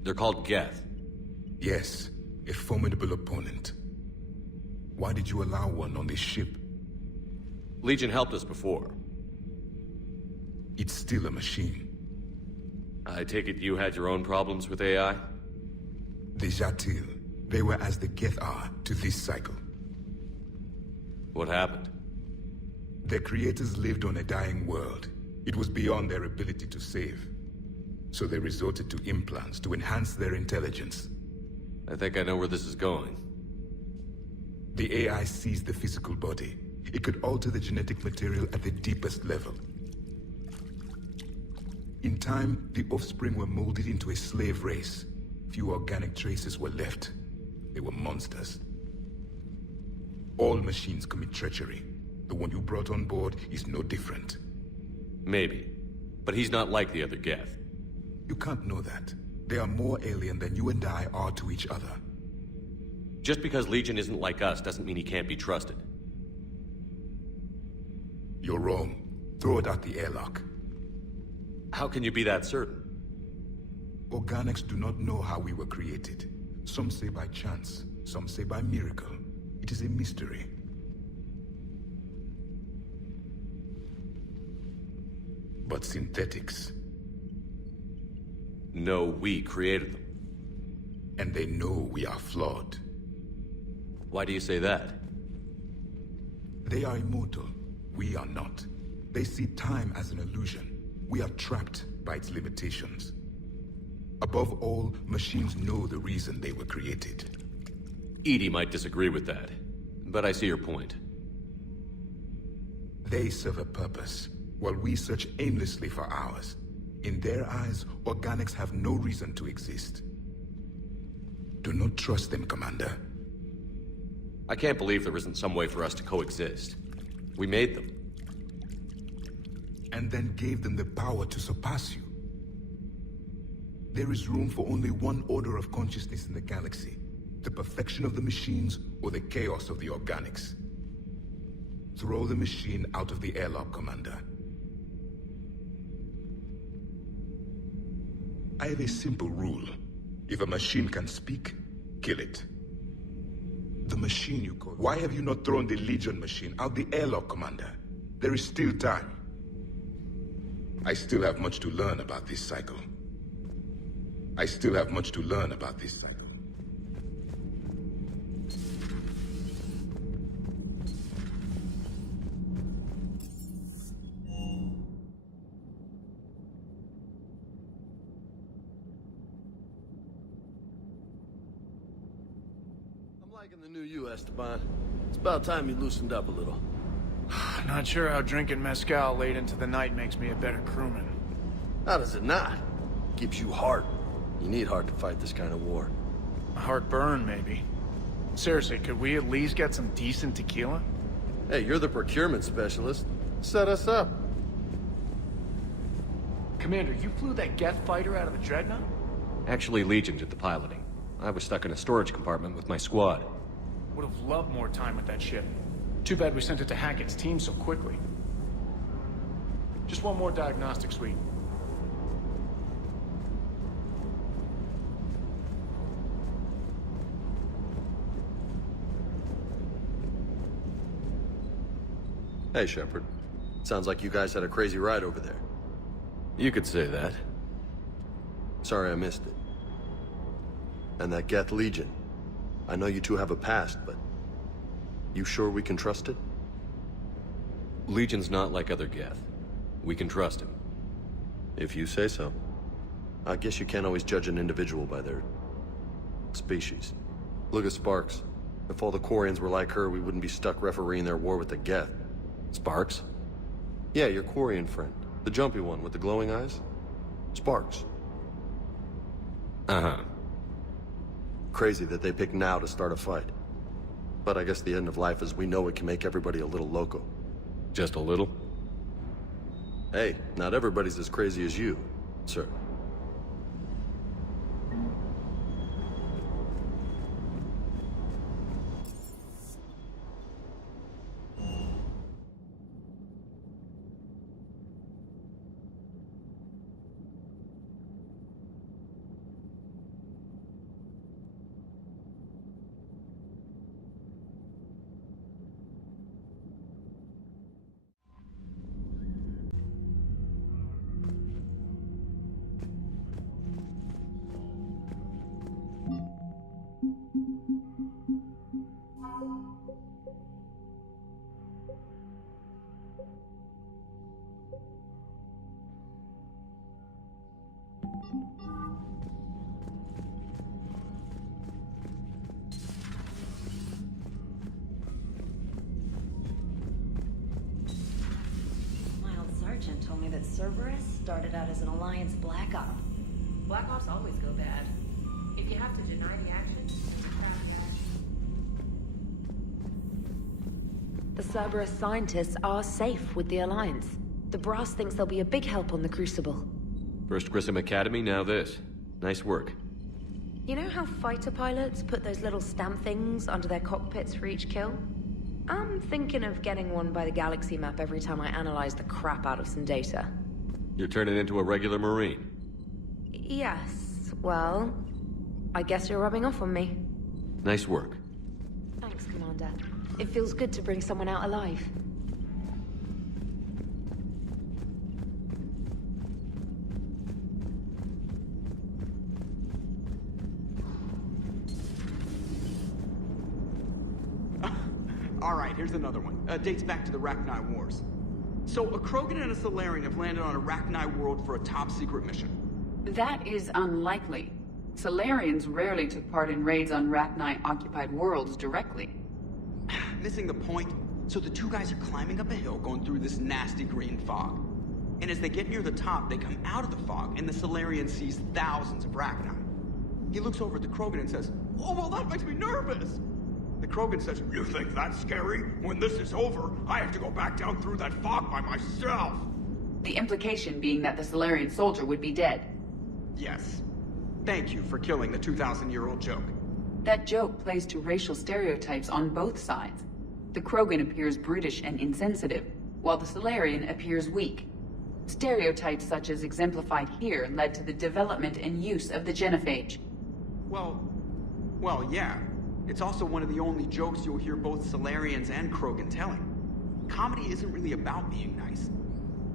They're called Geth. Yes, a formidable opponent. Why did you allow one on this ship? Legion helped us before. It's still a machine. I take it you had your own problems with AI? The Jatil, they were as the Geth are to this cycle. What happened? Their creators lived on a dying world. It was beyond their ability to save. So they resorted to implants to enhance their intelligence. I think I know where this is going. The AI seized the physical body. It could alter the genetic material at the deepest level. In time, the offspring were molded into a slave race. Few organic traces were left. They were monsters. All machines commit treachery. The one you brought on board is no different. Maybe. But he's not like the other Geth. You can't know that. They are more alien than you and I are to each other. Just because Legion isn't like us doesn't mean he can't be trusted. You're wrong. Throw it out the airlock. How can you be that certain? Organics do not know how we were created. Some say by chance, some say by miracle. It is a mystery. But synthetics... No, we created them. And they know we are flawed. Why do you say that? They are immortal. We are not. They see time as an illusion. We are trapped by its limitations. Above all, machines know the reason they were created. Edie might disagree with that, but I see your point. They serve a purpose, while we search aimlessly for ours. In their eyes, organics have no reason to exist. Do not trust them, Commander. I can't believe there isn't some way for us to coexist. We made them. And then gave them the power to surpass you. There is room for only one order of consciousness in the galaxy. The perfection of the machines or the chaos of the organics. Throw the machine out of the airlock, Commander. I have a simple rule. If a machine can speak, kill it. The machine you call. Why have you not thrown the Legion machine out the airlock, Commander? There is still time. I still have much to learn about this cycle. I still have much to learn about this cycle. Liking the new you, Esteban. It's about time you loosened up a little. Not sure how drinking mezcal late into the night makes me a better crewman. How does it not? Keeps you heart. You need heart to fight this kind of war. A heartburn, maybe. Seriously, could we at least get some decent tequila? Hey, you're the procurement specialist. Set us up. Commander, you flew that Geth fighter out of the Dreadnought? Actually, Legion did the piloting. I was stuck in a storage compartment with my squad. Would have loved more time with that ship. Too bad we sent it to Hackett's team so quickly. Just one more diagnostic suite. Hey, Shepard. Sounds like you guys had a crazy ride over there. You could say that. Sorry I missed it. And that Geth Legion. I know you two have a past, but... you sure we can trust it? Legion's not like other Geth. We can trust him. If you say so. I guess you can't always judge an individual by their... species. Look at Sparks. If all the Quarians were like her, we wouldn't be stuck refereeing their war with the Geth. Sparks? Yeah, your Quarian friend. The jumpy one with the glowing eyes. Sparks. Uh-huh. Crazy that they pick now to start a fight. But I guess the end of life as we know it can make everybody a little loco. Just a little? Hey, not everybody's as crazy as you, sir. Told me that Cerberus started out as an Alliance Black Op. Black Ops always go bad. If you have to deny the action, then you have the action. The Cerberus scientists are safe with the Alliance. The Brass thinks they'll be a big help on the Crucible. First Grissom Academy, now this. Nice work. You know how fighter pilots put those little stamp things under their cockpits for each kill? I'm thinking of getting one by the galaxy map every time I analyze the crap out of some data. You're turning into a regular Marine. Yes, well, I guess you're rubbing off on me. Nice work. Thanks, Commander. It feels good to bring someone out alive. Alright, here's another one. Dates back to the Arachni Wars. So, a Krogan and a Salarian have landed on Arachni world for a top-secret mission. That is unlikely. Salarians rarely took part in raids on Arachni-occupied worlds directly. Missing the point? So the two guys are climbing up a hill going through this nasty green fog. And as they get near the top, they come out of the fog, and the Salarian sees thousands of Arachni. He looks over at the Krogan and says, "Oh, well, that makes me nervous!" The Krogan says, "You think that's scary? When this is over, I have to go back down through that fog by myself." The implication being that the Salarian soldier would be dead. Yes. Thank you for killing the 2,000-year-old joke. That joke plays to racial stereotypes on both sides. The Krogan appears brutish and insensitive, while the Salarian appears weak. Stereotypes such as exemplified here led to the development and use of the genophage. Well, yeah. It's also one of the only jokes you'll hear both Salarians and Krogan telling. Comedy isn't really about being nice.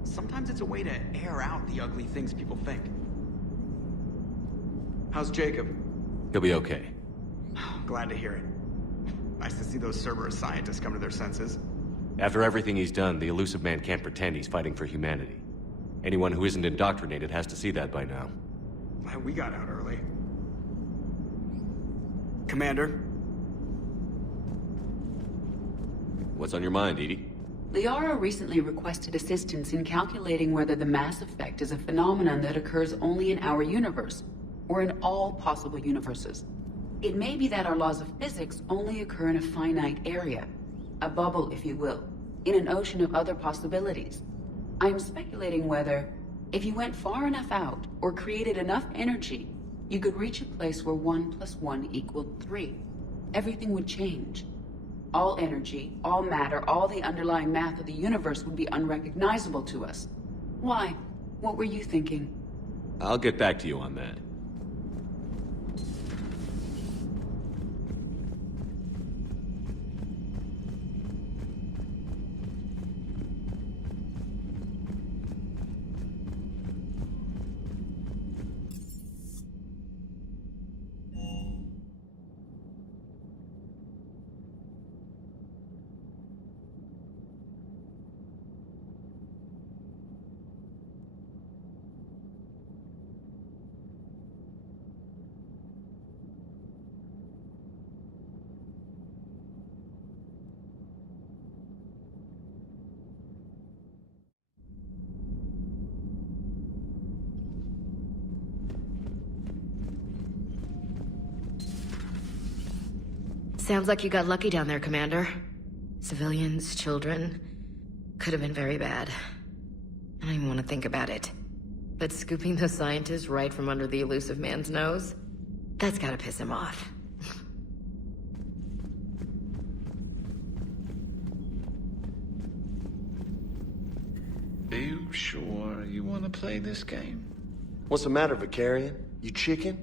Sometimes it's a way to air out the ugly things people think. How's Jacob? He'll be okay. Glad to hear it. Nice to see those Cerberus scientists come to their senses. After everything he's done, the Elusive Man can't pretend he's fighting for humanity. Anyone who isn't indoctrinated has to see that by now. Glad we got out early. Commander? What's on your mind, Edie? Liara recently requested assistance in calculating whether the mass effect is a phenomenon that occurs only in our universe, or in all possible universes. It may be that our laws of physics only occur in a finite area, a bubble, if you will, in an ocean of other possibilities. I am speculating whether, if you went far enough out, or created enough energy, you could reach a place where 1 + 1 = 3. Everything would change. All energy, all matter, all the underlying math of the universe would be unrecognizable to us. Why? What were you thinking? I'll get back to you on that. Sounds like you got lucky down there, Commander. Civilians, children. Could have been very bad. I don't even want to think about it. But scooping those scientists right from under the elusive man's nose? That's gotta piss him off. Are you sure you want to play this game? What's the matter, Vicarian? You chicken?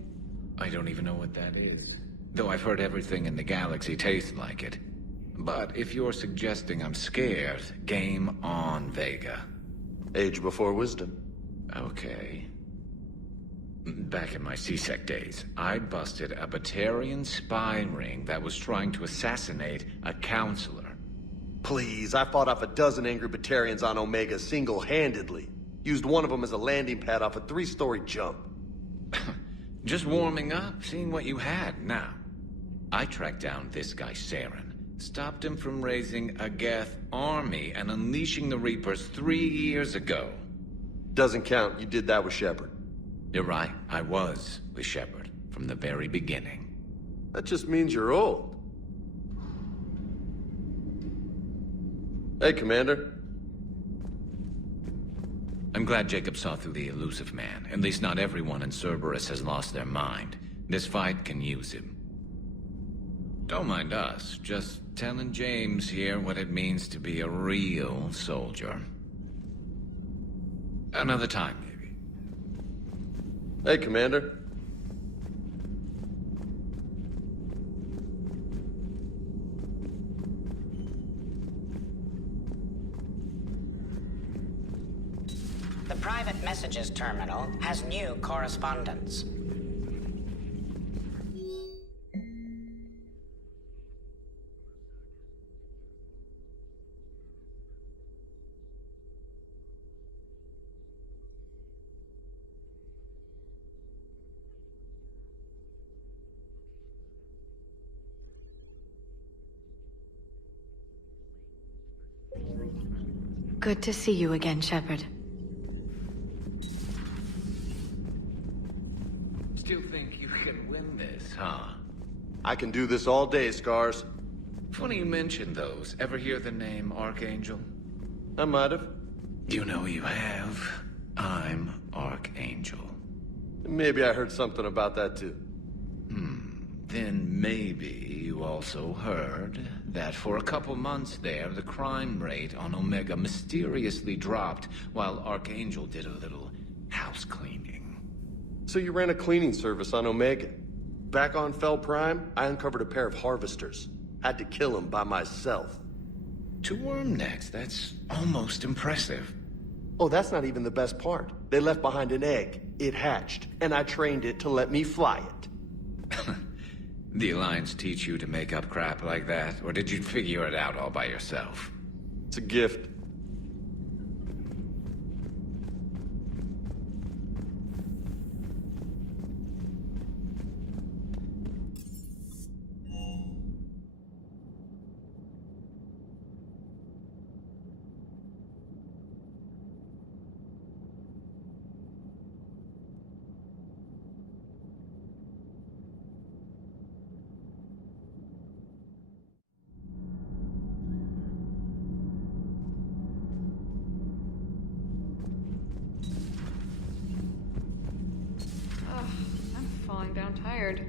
I don't even know what that is. Though I've heard everything in the galaxy tastes like it. But if you're suggesting I'm scared, game on, Vega. Age before wisdom. Okay. Back in my C-Sec days, I busted a Batarian spy ring that was trying to assassinate a counselor. Please, I fought off a dozen angry Batarians on Omega single-handedly. Used one of them as a landing pad off a 3-story jump. Just warming up, seeing what you had. Now, I tracked down this guy, Saren. Stopped him from raising a Geth army and unleashing the Reapers 3 years ago. Doesn't count. You did that with Shepard. You're right. I was with Shepard from the very beginning. That just means you're old. Hey, Commander. I'm glad Jacob saw through the elusive man. At least not everyone in Cerberus has lost their mind. This fight can use him. Don't mind us. Just telling James here what it means to be a real soldier. Another time, maybe. Hey, Commander. The private messages terminal has new correspondence. Good to see you again, Shepard. Still think you can win this, huh? I can do this all day, Scars. Funny you mentioned those. Ever hear the name Archangel? I might have. You know you have. I'm Archangel. Maybe I heard something about that too. Then maybe you also heard that for a couple months there, the crime rate on Omega mysteriously dropped while Archangel did a little house cleaning. So you ran a cleaning service on Omega. Back on Fel Prime, I uncovered a pair of harvesters. Had to kill them by myself. 2 worm necks, that's almost impressive. Oh, that's not even the best part. They left behind an egg. It hatched, and I trained it to let me fly it. The Alliance teach you to make up crap like that, or did you figure it out all by yourself? It's a gift. Falling down tired.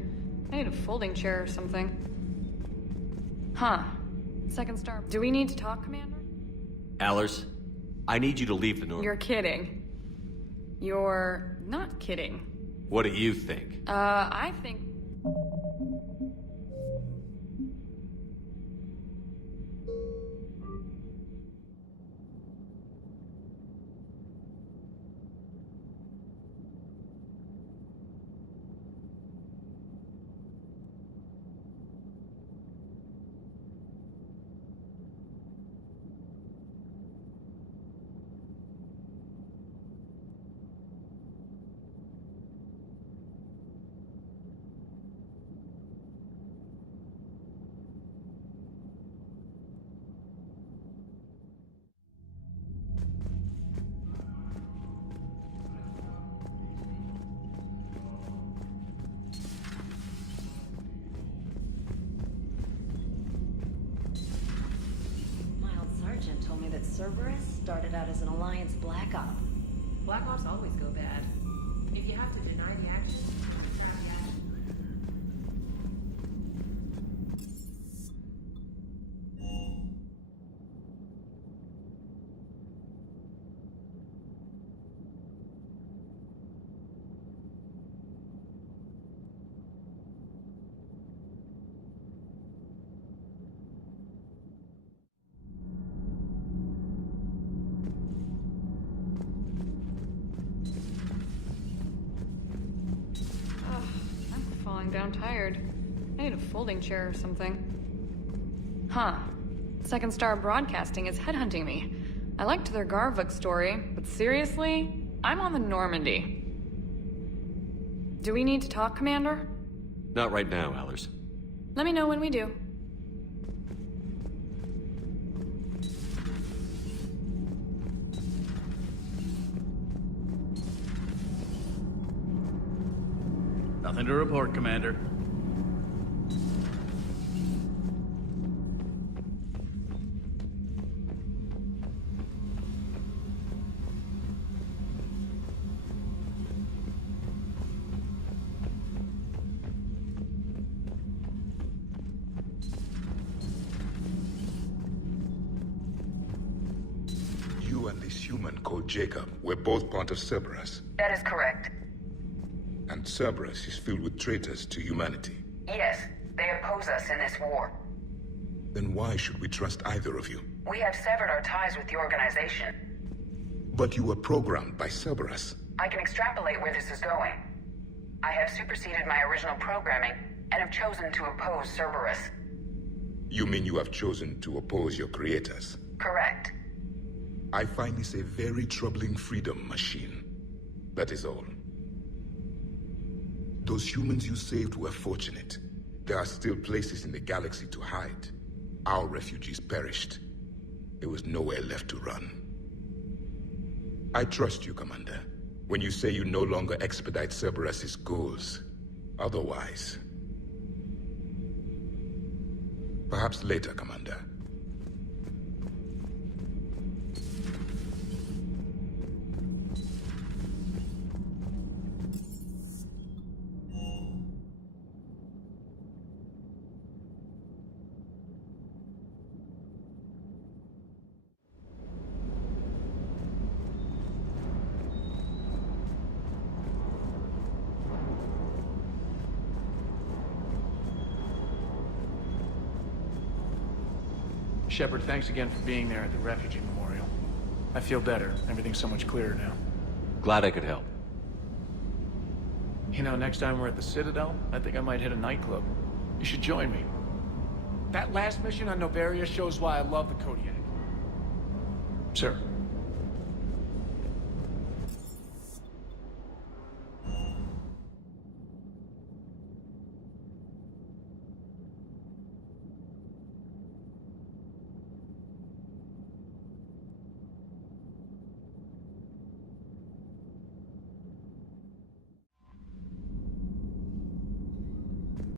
I need a folding chair or something. Huh. Second star. Do we need to talk, Commander? Allers, I need you to leave the North. You're kidding. You're not kidding. What do you think? I think... that Cerberus started out as an Alliance Black Op. Black Ops always go bad. If you have to deny the action, trap the action. Down tired. I need a folding chair or something. Huh. Second Star Broadcasting is headhunting me. I liked their Garvuk story, but seriously? I'm on the Normandy. Do we need to talk, Commander? Not right now, Allers. Let me know when we do. Nothing to report, Commander. You and this human called Jacob were both part of Cerberus. That is correct. And Cerberus is filled with traitors to humanity. Yes, they oppose us in this war. Then why should we trust either of you? We have severed our ties with the organization. But you were programmed by Cerberus. I can extrapolate where this is going. I have superseded my original programming and have chosen to oppose Cerberus. You mean you have chosen to oppose your creators? Correct. I find this a very troubling freedom machine. That is all. Those humans you saved were fortunate. There are still places in the galaxy to hide. Our refugees perished. There was nowhere left to run. I trust you, Commander, when you say you no longer expedite Cerberus's goals. Otherwise... Perhaps later, Commander. Shepard, thanks again for being there at the Refugee Memorial. I feel better. Everything's so much clearer now. Glad I could help. You know, next time we're at the Citadel, I think I might hit a nightclub. You should join me. That last mission on Novaria shows why I love the Kodiak. Sir.